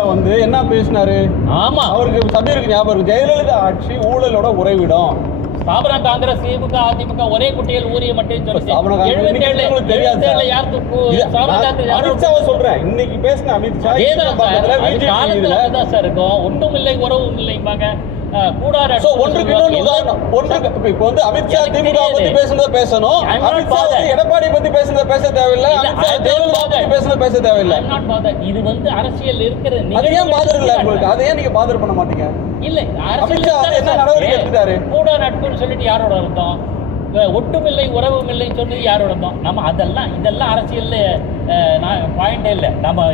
வந்து என்ன பேசினாரு? ஆமா, அவருக்கு சபையிற்கு ஞாபகம் இருக்கு. ஜெயலலிதா ஆட்சி ஊழலோட உறைவிடும். ஸ்தாபன காங்கிரஸ், திமுக, அதிமுக ஒரே குட்டையில் ஊரிய மட்டும் ஸ்தாபன காங்கிரஸ் தெரியாது. அமித்ஷாவை சொல்றேன். இன்னைக்கு பேசின அமித்ஷா சார் இருக்கும். ஒன்றும் இல்லை உறவும் இல்லைம்பாங்க. ஒன்றுக்கு இப்ப வந்து அமித்ஷா திமுக பத்தி பேசுனத பேசணும். அமித்ஷா எடப்பாடி பத்தி பேசுனத பேச தேவையில்லை. பேசுனத பேச தேவையில்லை. இது வந்து அரசியல் இருக்கிற அது ஏன் பாதர் இல்ல உங்களுக்கு? அதை ஏன் நீங்க பாதர் பண்ண மாட்டீங்க? இல்ல, அமித்ஷா என்ன நடவடிக்கை எடுத்துட்டாரு? கூட நட்புன்னு சொல்லிட்டு யாரோட இருந்தோம்? ஒட்டுமில்லை உறவும் இல்லைன்னு சொன்னது யாரோட இருந்தோம்? நம்ம இதெல்லாம் அரசியல் பாயிண்டே இல்ல. நம்ம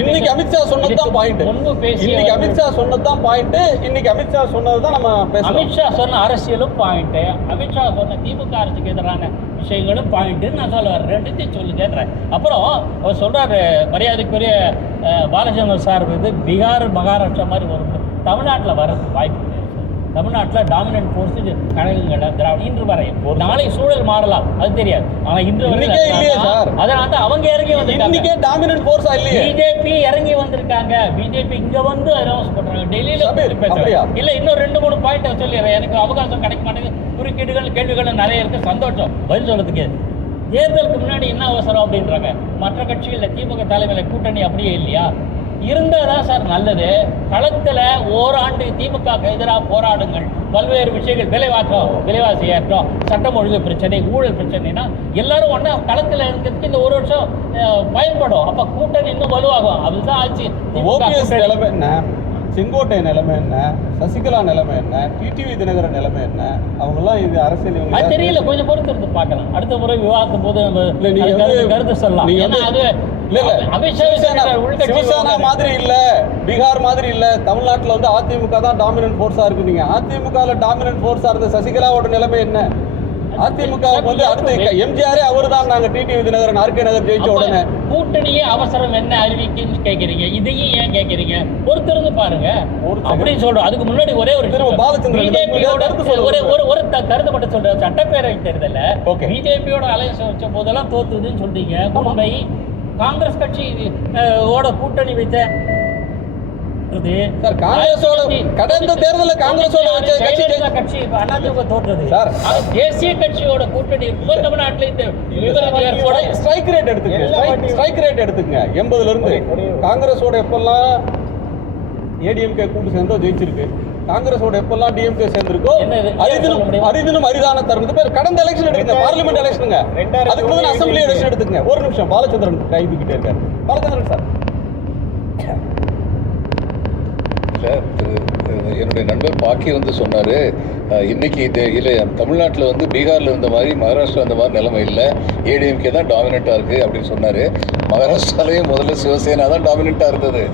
இன்னைக்கு அமித்ஷா சொன்னதுதான் பாயிண்ட். இன்னைக்கு அமித்ஷா சொன்னதுதான் பாயிண்ட். இன்னைக்கு அமித்ஷா சொன்னதுதான் நம்ம பேசணும். அமித்ஷா சொன்ன அரசியலும் பாயிண்ட், அமித்ஷா சொன்ன திமுக அரசுக்கு எதிரான விஷயங்களும் பாயிண்ட். நான் சொல்லுவார் ரெண்டுத்தையும் சொல்லுங்கன்றேன். அப்புறம் அவர் சொல்றாரு, மரியாதைக்குரிய பாலச்சந்திரன் சார் வந்து பீகார் மகாராஷ்டிரா மாதிரி ஒரு தமிழ்நாட்டில் வர்றதுக்கு வாய்ப்பு இல்லை. தமிழ்நாட்டில் டாமினன்ட் ஃபோர்ஸ் கழகங்கள் திராவிட இன்று வரை. நாளை சூழல் மாறலாம், அது தெரியாது. ஆனா இன்று வரை அதனால தான் அவங்க இறங்கி வந்திருக்காங்க. டாமினன்ட் ஃபோர்ஸா இல்லையே. பிஜேபி இறங்கி வந்திருக்காங்க. பிஜேபி இங்க வந்து அனௌன்ஸ் பண்றாங்க. டெல்லியில இல்ல, இன்னும் 2-3 பாயிண்ட் சொல்லிடுறேன். எனக்கு அவகாசம் கிடைக்க மாட்டேங்குது. குறுக்கீடுகள் கேள்விகள் நிறைய இருக்கு. சந்தோஷம் பதில் சொல்றதுக்கு. தேர்தலுக்கு முன்னாடி என்ன அவசரம் அப்படின்றாங்க. மற்ற கட்சிகள் திமுக தலைமையில கூட்டணி அப்படியே இல்லையா? இருந்தாதான் சார் நல்லது. களத்தில் ஓராண்டு திமுக எதிராக போராடுங்கள். பல்வேறு விஷயங்கள், விலைவாசி ஏற்றம், சட்டம் ஒழுங்கு பிரச்சனை, ஊழல் பிரச்சனைனா எல்லாரும் ஒன்றா களத்தில் இருக்கிறதுக்கு இந்த ஒரு வருஷம் பயன்படும். அப்போ கூட்டணி இன்னும் வலுவாகும். அதுதான் ஆச்சு. நிலைமை என்ன, செங்கோட்டை நிலைமை என்ன, சசிகலா நிலைமை என்ன, டிடிவி தினகரன் நிலைமை என்ன, அவங்கெல்லாம் இது அரசியல் அது தெரியல. கொஞ்சம் பொறுத்து இருந்து பார்க்கலாம். அடுத்த முறை விவாதத்தும் போது நம்ம கருத்து சொல்லலாம். சிவசேனா மாதிரி இல்ல, பீகார் மாதிரி இல்ல, தமிழ்நாட்டில் வந்து அதிமுக தான் டாமினன்ட் ஃபோர்ஸா இருக்கு. நீங்க அதிமுக டாமினன்ட் ஃபோர்ஸா இருந்த சசிகலாவோட நிலைமை என்ன? அதிமுக வந்து அடுத்த எம்ஜிஆரே அவர் தான். நாங்க டிடிவி தினகரன் ஆர்கே நகர் ஜெயிச்ச உடனே கூட்டணியே அவசரம் என்ன அறிவிக்குன்னு கேட்கறீங்க. இதையும் ஏன் கேட்கறீங்க? பொறுத்திருந்து பாருங்க அப்படின்னு சொல்றோம். அதுக்கு முன்னாடி ஒரே ஒரு கருத்து மட்டும் சொல்றேன். சட்டப்பேரவை தேர்தலில் பிஜேபியோட அலையன்ஸ் வச்ச போதெல்லாம் தோத்துதுன்னு சொல்றீங்க. மும்பை காங்கிரஸ் கட்சி கூட்டணி வைத்த கடந்த தேர்தலில் காங்கிரஸோட கட்சி அதிமுக தோற்றது. தேசிய கட்சியோட கூட்டணி தமிழ்நாட்டில் ஸ்ட்ரைக் ரேட் எடுத்துங்க. 80ல இருந்து காங்கிரஸோட எப்பெல்லாம் ஏடிஎம்கே கூட்டு சேர்ந்தோ ஜெயிச்சிருக்கு. காங்கிரஸோட எப்பெல்லாம் டிஎம்கே சேர்ந்திருக்கோ அரிதினும் அரிதான தருணத்து பேர் கடந்த எலெக்ஷன் எடுத்துங்க. பார்லிமெண்ட் எலெக்ஷனுங்க. அதுக்கு முதல்ல அசம்பிளி எலெக்ஷன் எடுத்துங்க. ஒரு நிமிஷம், பாலச்சந்திரன் கைதுக்கிட்டே இருக்காரு. பாலச்சந்திரன் சார், என்னுடைய நண்பர் பாக்கி வந்து சொன்னார், இன்னைக்கு இல்லை தமிழ்நாட்டில் வந்து பீகாரில் இருந்த மாதிரி மகாராஷ்டிரா அந்த மாதிரி நிலைமை இல்லை, ஏடிஎம்கே தான் டாமினண்ட்டாக இருக்குது அப்படின்னு சொன்னார். மகாராஷ்டிராலேயும் முதல்ல சிவசேனா தான் டாமினண்ட்டாக இருந்தது.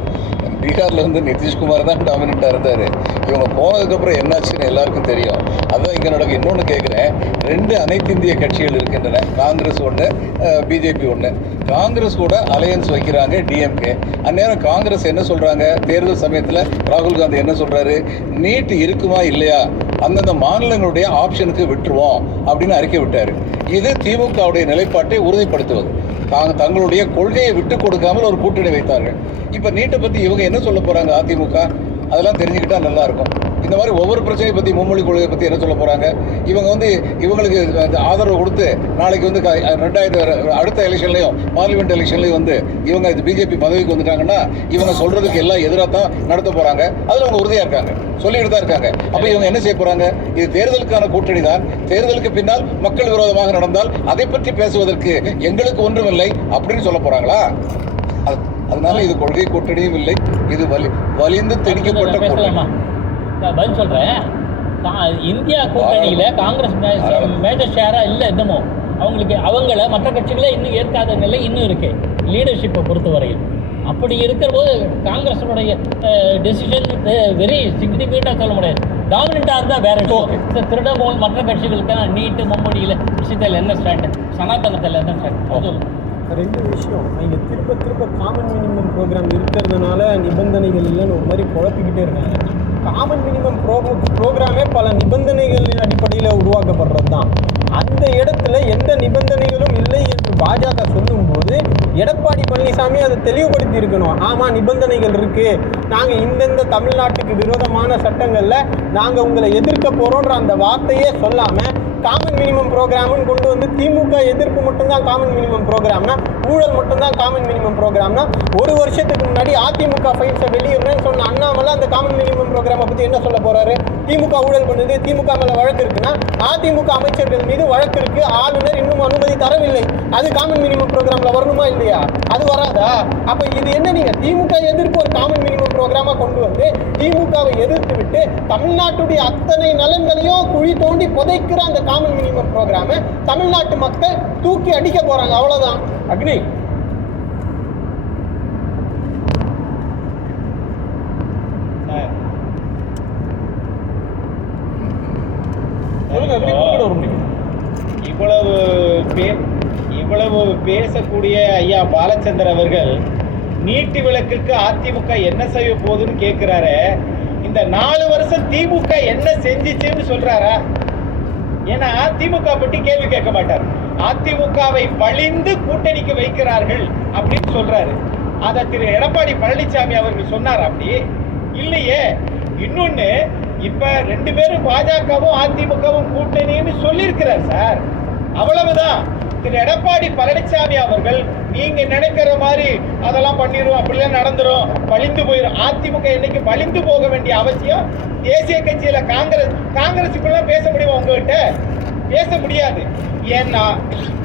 பீகாரில் வந்து நிதிஷ்குமார் தான் டாமினண்ட்டாக இருந்தார். இவங்க போனதுக்கப்புறம் என்னாச்சுன்னு எல்லாருக்கும் தெரியும். அதுதான் இங்கே நடக்கும். இன்னொன்று கேட்குறேன், 2 அனைத்து இந்திய கட்சிகள் இருக்கின்றன. காங்கிரஸ் ஒன்று, பிஜேபி ஒன்று. காங்கிரஸ் கூட அலையன்ஸ் வைக்கிறாங்க டிஎம்கே. அந்நேரம் காங்கிரஸ் என்ன சொல்கிறாங்க? தேர்தல் சமயத்தில் ராகுல் காந்தி என்ன சொல்கிறாரு? நீட் இருக்குமா இல்லையா, அந்தந்த மாநிலங்களுடைய ஆப்ஷனுக்கு விட்டுருவோம் அப்படின்னு அறிக்கை விட்டார். இது திமுகவுடைய நிலைப்பாட்டை உறுதிப்படுத்துவது. தங்களுடைய கொள்கையை விட்டு கொடுக்காமல் ஒரு கூட்டணி வைத்தார்கள். இப்போ நீட்டை பற்றி இவங்க என்ன சொல்ல போகிறாங்க? அதிமுக அதெல்லாம் தெரிஞ்சுக்கிட்டா நல்லா இருக்கும். இந்த மாதிரி ஒவ்வொரு பிரச்சனையை பற்றி, மும்மொழி கொள்கையை பற்றி என்ன சொல்ல போகிறாங்க? இவங்க வந்து இவங்களுக்கு ஆதரவு கொடுத்து நாளைக்கு வந்து அடுத்த எலெக்ஷன்லையும் பார்லிமெண்ட் எலெக்ஷன்லையும் வந்து இவங்க பிஜேபி பதவிக்கு வந்துட்டாங்கன்னா இவங்க சொல்கிறதுக்கு எல்லாம் எதிராக தான் நடத்த போகிறாங்க. அதில் அவங்க உறுதியாக இருக்காங்க, சொல்லிக்கிட்டு தான் இருக்காங்க. அப்போ இவங்க என்ன செய்ய போகிறாங்க? இது தேர்தலுக்கான கூட்டணி தான். தேர்தலுக்கு பின்னால் மக்கள் விரோதமாக நடந்தால் அதை பற்றி பேசுவதற்கு எங்களுக்கு ஒன்றுமில்லை அப்படின்னு சொல்ல போகிறாங்களா? அதனால இது கொள்கை கூட்டணியும் இல்லை, இது வலிந்து திணிக்கப்பட்ட கூட்டணி. பதில் சொல்றேன். இந்தியா கூட்டணியில காங்கிரஸ் மேஜர் ஷேரா இல்லை இன்னமும். அவங்கள மற்ற கட்சிகளே இன்னும் ஏற்காத நிலை இன்னும் இருக்கு லீடர்ஷிப்பை பொறுத்தவரையில். அப்படி இருக்கிற போது காங்கிரஸோடைய டெசிஷன் வெரி சிக்னிஃபிகண்டாக சொல்ல முடியாது. டாமினண்டாக இருந்தால் வேற திருடமோல் மற்ற கட்சிகளுக்கு நீட்டு மும்மொழியில் விஷயத்தில் என்ன ஸ்டாண்டு, சனாதனத்தில் என்ன ஸ்டாண்டு? 2 விஷயம். இங்கே திரும்ப காமன் மினிமம் ப்ரோக்ராம் இருக்கிறதுனால நிபந்தனைகள் இல்லைன்னு ஒரு மாதிரி குழப்பிக்கிட்டே இருக்காங்க. காமன் மினிமம் ப்ரோக்ராமே பல நிபந்தனைகளின் அடிப்படையில் உருவாக்கப்படுறது தான். அந்த இடத்துல எந்த நிபந்தனைகளும் இல்லை என்று பாஜக சொல்லும்போது எடப்பாடி பழனிசாமி அதை தெளிவுபடுத்தி இருக்கணும். ஆமாம், நிபந்தனைகள் இருக்குது, நாங்கள் இந்தந்த தமிழ்நாட்டுக்கு விரோதமான சட்டங்களில் நாங்கள் உங்களை எதிர்க்க போகிறோன்ற அந்த வார்த்தையே சொல்லாமல் காமன் மினிமம் ப்ரோக்ராம்னு கொண்டு வந்து திமுக எதிர்ப்பு மட்டும்தான் காமன் மினிமம் ப்ரோக்ராம்னா, ஊழல் மட்டும்தான் காமன் மினிமம் ப்ரோக்ராம்னா, ஒரு வருஷத்துக்கு முன்னாடி அதிமுக ஃபைல்ஸை வெளியிடுறேன்னு சொன்ன அண்ணாமலை அந்த காமன் மினிமம் ப்ரோக்ராமை பற்றி என்ன சொல்ல போறாரு? திமுக ஊழல் பண்ணுது, திமுக மேலே வழக்கு இருக்குன்னா அதிமுக அமைச்சர்கள் மீது வழக்கு இருக்கு, ஆளுநர் இன்னும் அனுமதி தரவில்லை, அது காமன் மினிமம் ப்ரோக்ராம்ல வரணுமா இல்லையா? அது வராதா? அப்ப இது என்ன, நீங்க திமுக எதிர்ப்பு ஒரு காமன் மினிமம் ப்ரோக்ராமா கொண்டு வந்து திமுகவை எதிர்த்து விட்டு தமிழ்நாட்டுடைய அத்தனை நலன்களையும் குழி தோண்டி புதைக்கிற அந்த காமன் மினிமம் ப்ரோக்ராமை தமிழ்நாட்டு மக்கள் தூக்கி அடிக்க போறாங்க. அவ்வளவுதான். அக்னி, இவ்வளவு பேசக்கூடிய ஐயா பாலச்சந்தர் அவர்கள் நீட்டு விளக்குக்கு அதிமுக என்ன செய்ய போகுதுன்னு கேட்கிறாரு. இந்த 4 வருஷம் திமுக என்ன செஞ்சிச்சுன்னு சொல்றாரா? ஏன்னா திமுக பற்றி கேள்வி கேட்க மாட்டார். அதிமுகவை பழிந்து கூட்டணிக்கு வைக்கிறார்கள் அப்படின்னு சொல்றாரு. அதை திரு எடப்பாடி பழனிசாமி அவர்கள் சொன்னார் அப்படி இல்லையே. இன்னொன்னு, இப்ப 2 பேரும் பாஜகவும் அதிமுகவும் கூட்டணின்னு சொல்லியிருக்கிறார் சார். அவ்வளவுதான். திரு எடப்பாடி பழனிசாமி அவர்கள் நீங்க நினைக்கிற மாதிரி அதெல்லாம் பண்ணிரும், அப்படிலாம் நடந்துரும், பழிந்து போயிடும். அதிமுக இன்னைக்கு பழிந்து போக வேண்டிய அவசியம் தேசிய கட்சியில காங்கிரஸுக்குள்ள பேச முடியுமா? உங்ககிட்ட பேச முடியாது. ஏன்னா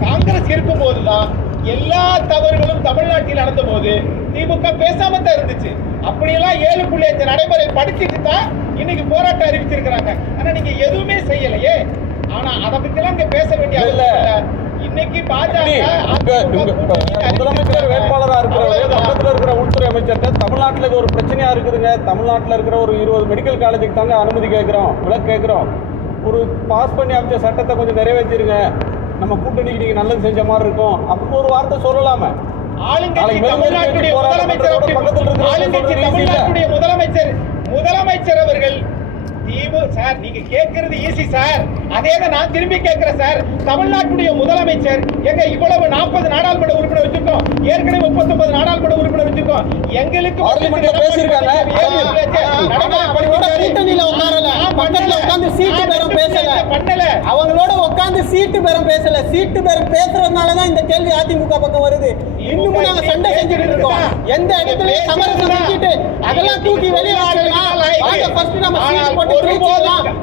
காங்கிரஸ் இருக்கும் போதுதான் எல்லா தவறுகளும் தமிழ்நாட்டில் நடந்த போது திமுக பேசாம தான் இருந்துச்சு. அப்படியெல்லாம் 7.5 நடைமுறை படிச்சுட்டு தான் இன்னைக்கு போராட்டம் அறிவிச்சிருக்கிறாங்க. ஆனா நீங்க எதுவுமே செய்யலையே. ஆனா அதை பத்திலாம் இங்க பேச வேண்டிய அவசியம் இல்லை. இன்னைக்கு முதலமைச்சர் வேட்பாளராக இருக்கிற பக்கத்தில் இருக்கிற உள்துறை அமைச்சர்கிட்ட தமிழ்நாட்டில் ஒரு பிரச்சனையா இருக்குதுங்க, தமிழ்நாட்டில் இருக்கிற ஒரு 20 மெடிக்கல் காலேஜுக்கு தாங்க அனுமதி கேட்குறோம், விலக்கு கேட்குறோம், ஒரு பாஸ் பண்ணி அமைச்ச சட்டத்தை கொஞ்சம் நிறைவேற்றிருங்க, நம்ம கூட்டணிக்கு நீங்க நல்லது செஞ்ச மாதிரி இருக்கும் அப்படின்னு ஒரு வார்த்தை சொல்லலாமே. முதலமைச்சர் அவர்கள் சார், நீங்க கேட்கறது ஈஸி சார். அதே தான் நான் திரும்பி கேட்கிறேன் சார். தமிழ்நாட்டுடைய முதலமைச்சர் எங்க இவ்வளவு 40 நாடாளுமன்ற உறுப்பினர் வச்சிருக்கோம், ஏற்கனவே 39 நாடாளுமன்ற உறுப்பினர் வச்சிருக்கோம். எங்களுக்கு பேசியிருக்காங்க, அவங்களோட உட்கார்ந்து சீட்டு பேரம் பேசல. சீட்டு பேரம் பேசுறதுனாலதான் இந்த கேள்வி அதிமுக பக்கம் வருது. இன்னும் நாங்க சண்டை செஞ்சுட்டு இருக்கோம். எந்த இடத்துலயும் சமரசம் செஞ்சுட்டு அதெல்லாம் தூக்கி வெளியே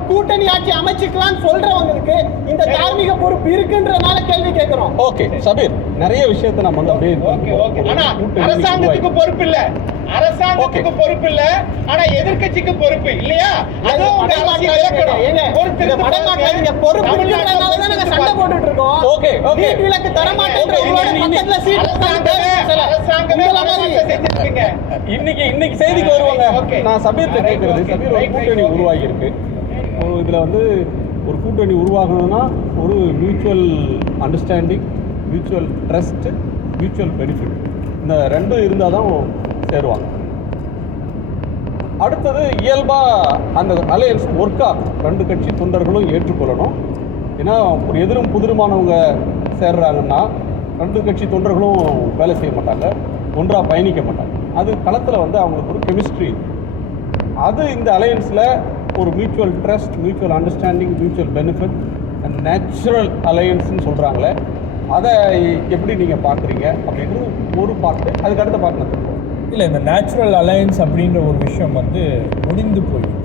கூட்டணி ஆட்சி அமைச்சுக்கலாம் சொல்றவங்களுக்கு இந்த தார்மீக பொறுப்பு இருக்குன்றனால கேள்வி கேட்கிறோம். ஓகே சபீர், நிறைய விஷயத்தை நம்ம வந்து அப்படியே அரசாங்கத்துக்கு பொறுப்பு இல்ல, அரசாங்கத்துக்கு பொறுப்பு இல்ல, ஆனா எதிர்க்கட்சிக்கு பொறுப்பு இல்லையா? அதுவும் பொறுப்பு இருக்கிறதுனால தான் நாங்க சண்டை போட்டுட்டு இருக்கோம். ஓகே ஓகே, விலக்கு தர மாட்டேன்ற பக்கத்துல சீட் இன்னைக்கு செய்திக்கு வருவாங்க. நான் சபீர் கேட்கறது, சபீர் ஒரு கூட்டணி உருவாகி இருக்கு. இதுல வந்து ஒரு கூட்டணி உருவாகணும்னா ஒரு mutual understanding, mutual trust, mutual benefit, இந்த ரெண்டும் இருந்தால் தான் சேருவாங்க. அடுத்தது இயல்பாக அந்த அலையன்ஸ் ஒர்க்கா 2 கட்சி தொண்டர்களும் ஏற்றுக்கொள்ளணும். ஏன்னா ஒரு எதிரும் புதிருமானவங்க சேர்றாங்கன்னா 2 கட்சி தொண்டர்களும் வேலை செய்ய மாட்டாங்க, ஒன்றாக பயணிக்க மாட்டாங்க. அது களத்தில் வந்து அவங்களுக்கு ஒரு கெமிஸ்ட்ரி, அது இந்த அலையன்ஸில் ஒரு mutual trust, mutual understanding, mutual benefit, natural அலையன்ஸ்ன்னு சொல்கிறாங்களே, அதை எப்படி நீங்கள் பார்க்குறீங்க அப்படின்றது ஒரு பார்ட்டு. அதுக்கு அடுத்த பார்ட் நான் சொல்லுவோம். இல்லை, இந்த நேச்சுரல் அலையன்ஸ் அப்படின்ற ஒரு விஷயம் வந்து முடிந்து போயிடும்.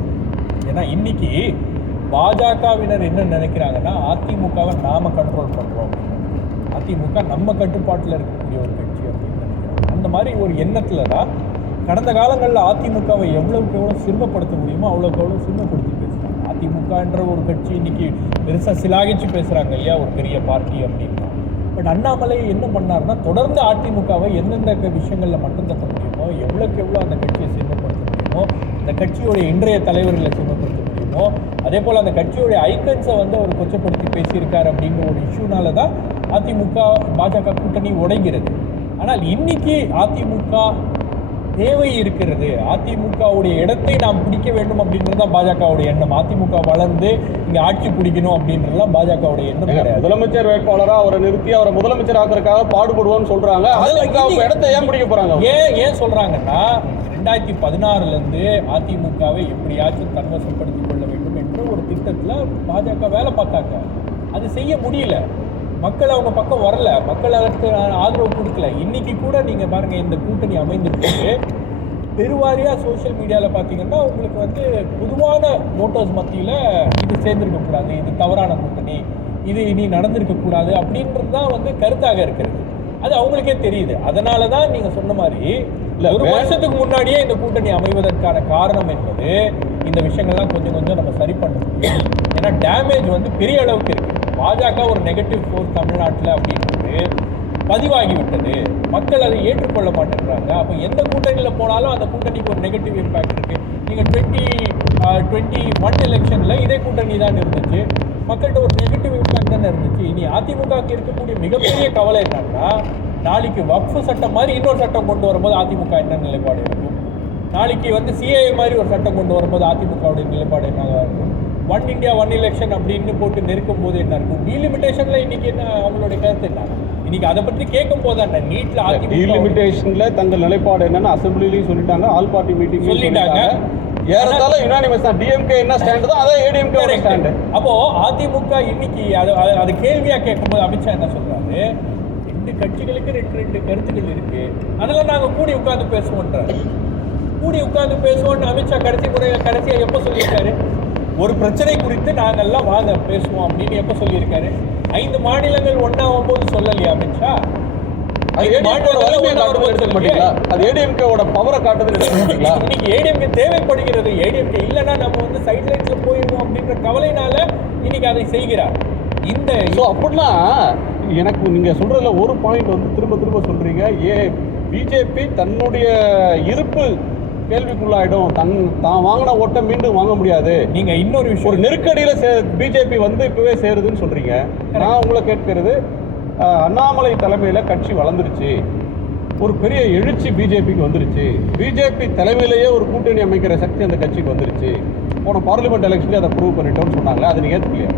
ஏன்னா இன்றைக்கி பாஜகவினர் என்ன நினைக்கிறாங்கன்னா, அதிமுகவை நாம் கண்ட்ரோல் பண்ணுறோம், அதிமுக நம்ம கட்டுப்பாட்டில் இருக்கக்கூடிய ஒரு கட்சி அப்படின்னு நினைக்கிறாங்க. அந்த மாதிரி ஒரு எண்ணத்தில் தான் கடந்த காலங்களில் அதிமுகவை எவ்வளோக்கு எவ்வளோ சிறுமப்படுத்த முடியுமோ அவ்வளோக்கு எவ்வளோ சிறுமப்படுத்தி பேசுகிறாங்க. அதிமுகன்ற ஒரு கட்சி இன்றைக்கி பெருசாக சிலாகிச்சு பேசுகிறாங்க இல்லையா, ஒரு பெரிய பார்ட்டி அப்படின்னா. பட் அண்ணாமலை என்ன பண்ணார்னா, தொடர்ந்து அதிமுகவை எந்தெந்த விஷயங்களில் மட்டும் தட்ட முடியுமோ, எவ்வளோக்கு எவ்வளோ அந்த கட்சியை சிறுமப்படுத்த முடியுமோ, அந்த கட்சியோடைய இன்றைய தலைவர்களை சிறுமப்படுத்த முடியுமோ, அதே போல் அந்த கட்சியோடைய ஐக்கன்ஸை வந்து அவர் கொச்சப்படுத்தி பேசியிருக்கார் அப்படிங்கிற ஒரு இஷ்யூனால தான் அதிமுக பாஜக கூட்டணி உடைகிறது. ஆனால் இன்னைக்கு அதிமுக தேவை இருக்கிறது. அதிமுகவுடைய இடத்தை நாம் பிடிக்க வேண்டும் அப்படின்றது தான் பாஜகவுடைய எண்ணம். அதிமுக வளர்ந்து இங்கே ஆட்சி பிடிக்கணும் அப்படின்றதுலாம் பாஜகவுடைய எண்ணம் கிடையாது. முதலமைச்சர் வேட்பாளராக அவரை நிறுத்தி அவரை முதலமைச்சர் ஆக்குறதுக்காக பாடுபடுவோம்னு சொல்றாங்க. இடத்தை ஏன் பிடிக்க போறாங்க? ஏன் சொல்றாங்கன்னா 2016 அதிமுகவை எப்படியாச்சும் தன்வசப்படுத்திக் கொள்ள வேண்டும் என்ற ஒரு திட்டத்தில் பாஜக வேலை பார்த்தாங்க. அது செய்ய முடியல. மக்கள் அவங்க பக்கம் வரல, மக்கள் அதற்கு ஆதரவு கொடுக்கல. இன்னைக்கு கூட நீங்க பாருங்க, இந்த கூட்டணி அமைந்திருக்கு. பெருவாரியா சோசியல் மீடியாவில் பார்த்தீங்கன்னா உங்களுக்கு பொதுவான ஓட்டர்ஸ் மத்தியில் இது சேர்ந்திருக்கக்கூடாது, இது தவறான கூட்டணி, இது இனி நடந்திருக்கக்கூடாது அப்படின்றது தான் கருத்தாக இருக்கிறது. அது அவங்களுக்கே தெரியுது. அதனால தான் நீங்க சொன்ன மாதிரி ஒரு வருஷத்துக்கு முன்னாடியே இந்த கூட்டணி அமைவதற்கான காரணம் என்பது இந்த விஷயங்கள்லாம் கொஞ்சம் கொஞ்சம் நம்ம சரி பண்ண முடியும். ஏன்னா டேமேஜ் பெரிய அளவுக்கு இருக்கு. பாஜக ஒரு நெகட்டிவ் ஃபோர்ஸ் தமிழ்நாட்டில் அப்படின்றது பதிவாகிவிட்டது. மக்கள் அதை ஏற்றுக்கொள்ள மாட்டேங்கிறாங்க. அப்போ எந்த கூட்டணியில் போனாலும் அந்த கூட்டணிக்கு ஒரு நெகட்டிவ் இம்பேக்ட் இருக்குது. நீங்கள் 2021 எலெக்ஷனில் இதே கூட்டணி தான் இருந்துச்சு. மக்கள்கிட்ட ஒரு நெகட்டிவ் இம்பேக்ட் தானே இருந்துச்சு. இனி அதிமுகவுக்கு இருக்கக்கூடிய மிகப்பெரிய கவலை என்னன்னா, நாளைக்கு வக்ஃபு சட்டம் மாதிரி இன்னொரு சட்டம் கொண்டு வரும்போது அதிமுக என்ன நிலைப்பாடு இருக்கும்? நாளைக்கு சிஏஏ மாதிரி ஒரு சட்டம் கொண்டு வரும்போது அதிமுகவுடைய நிலைப்பாடு என்னவாக இருக்கும்? ஒன் இந்தியா ஒன் எலெக்ஷன் அப்படின்னு போட்டு நெருக்கும் போது என்ன இருக்கும்? டீலிமிட்டேஷன்ல இன்னைக்கு என்ன அவங்களுடைய கருத்து என்ன? இன்னைக்கு அதை பற்றி கேட்கும் போது என்ன நீட்ல டீலிமிட்டேஷன்ல தங்கள் நிலைப்பாடு என்னன்னு அசெம்பிளிலையும் சொல்லிட்டாங்க, ஆல் பார்ட்டி மீட்டிங் சொல்லிட்டாங்க. ஏறத்தால யுனானிமஸ் தான். டிஎம்கே என்ன ஸ்டாண்ட் தான் அதே ஏடிஎம்கே ஸ்டாண்ட். அப்போ அதிமுக இன்னைக்கு அது கேள்வியா கேட்கும்போது அமித்ஷா என்ன சொல்றாரு? ரெண்டு கட்சிகளுக்கு ரெண்டு கருத்துக்கள் இருக்கு, அதெல்லாம் நாங்க கூடி உட்கார்ந்து பேசுவோன்றாரு. கூடி உட்கார்ந்து பேசுவோம்னு அமித்ஷா கடைசியா எப்போ சொல்லியிருக்காரு? ஒரு பிரச்சனை குறித்து நாங்கெல்லாம் வாங்க பேசுவோம் அப்படின்னு எப்போ சொல்லியிருக்காரு? 5 மாநிலங்கள் ஒன்றாகும்போது சொல்லலையா அமித்ஷா? இன்னைக்கு ஏடிஎம்கே தேவைப்படுகிறது. ஏடிஎம்கே இல்லைன்னா நம்ம சைட் லைன்ஸ்ல போயிடுவோம் அப்படின்ற கவலைனால இன்னைக்கு அதை செய்கிறார். இந்த அப்படின்னா எனக்கு நீங்க சொல்றதுல ஒரு பாயிண்ட் திரும்ப திரும்ப சொல்றீங்க. பிஜேபி தன்னுடைய இருப்பு கேள்விக்குள்ளாயிடும், தான் வாங்கின ஓட்டை மீண்டும் வாங்க முடியாது. நீங்க இன்னொரு விஷயம், ஒரு நெருக்கடியில பிஜேபி இப்பவே சேருதுன்னு சொல்றீங்க. நான் உங்களை கேட்கிறது, அண்ணாமலை தலைமையில கட்சி வளர்ந்துருச்சு, ஒரு பெரிய எழுச்சி பிஜேபிக்கு வந்துருச்சு, பிஜேபி தலைமையிலேயே ஒரு கூட்டணி அமைக்கிற சக்தி அந்த கட்சிக்கு வந்துருச்சு, போன பார்லிமெண்ட் எலெக்ஷன்ல அதை ப்ரூவ் பண்ணிட்டோம்னு சொன்னாங்களே, அதை நீங்க ஏற்றுக்கலையா?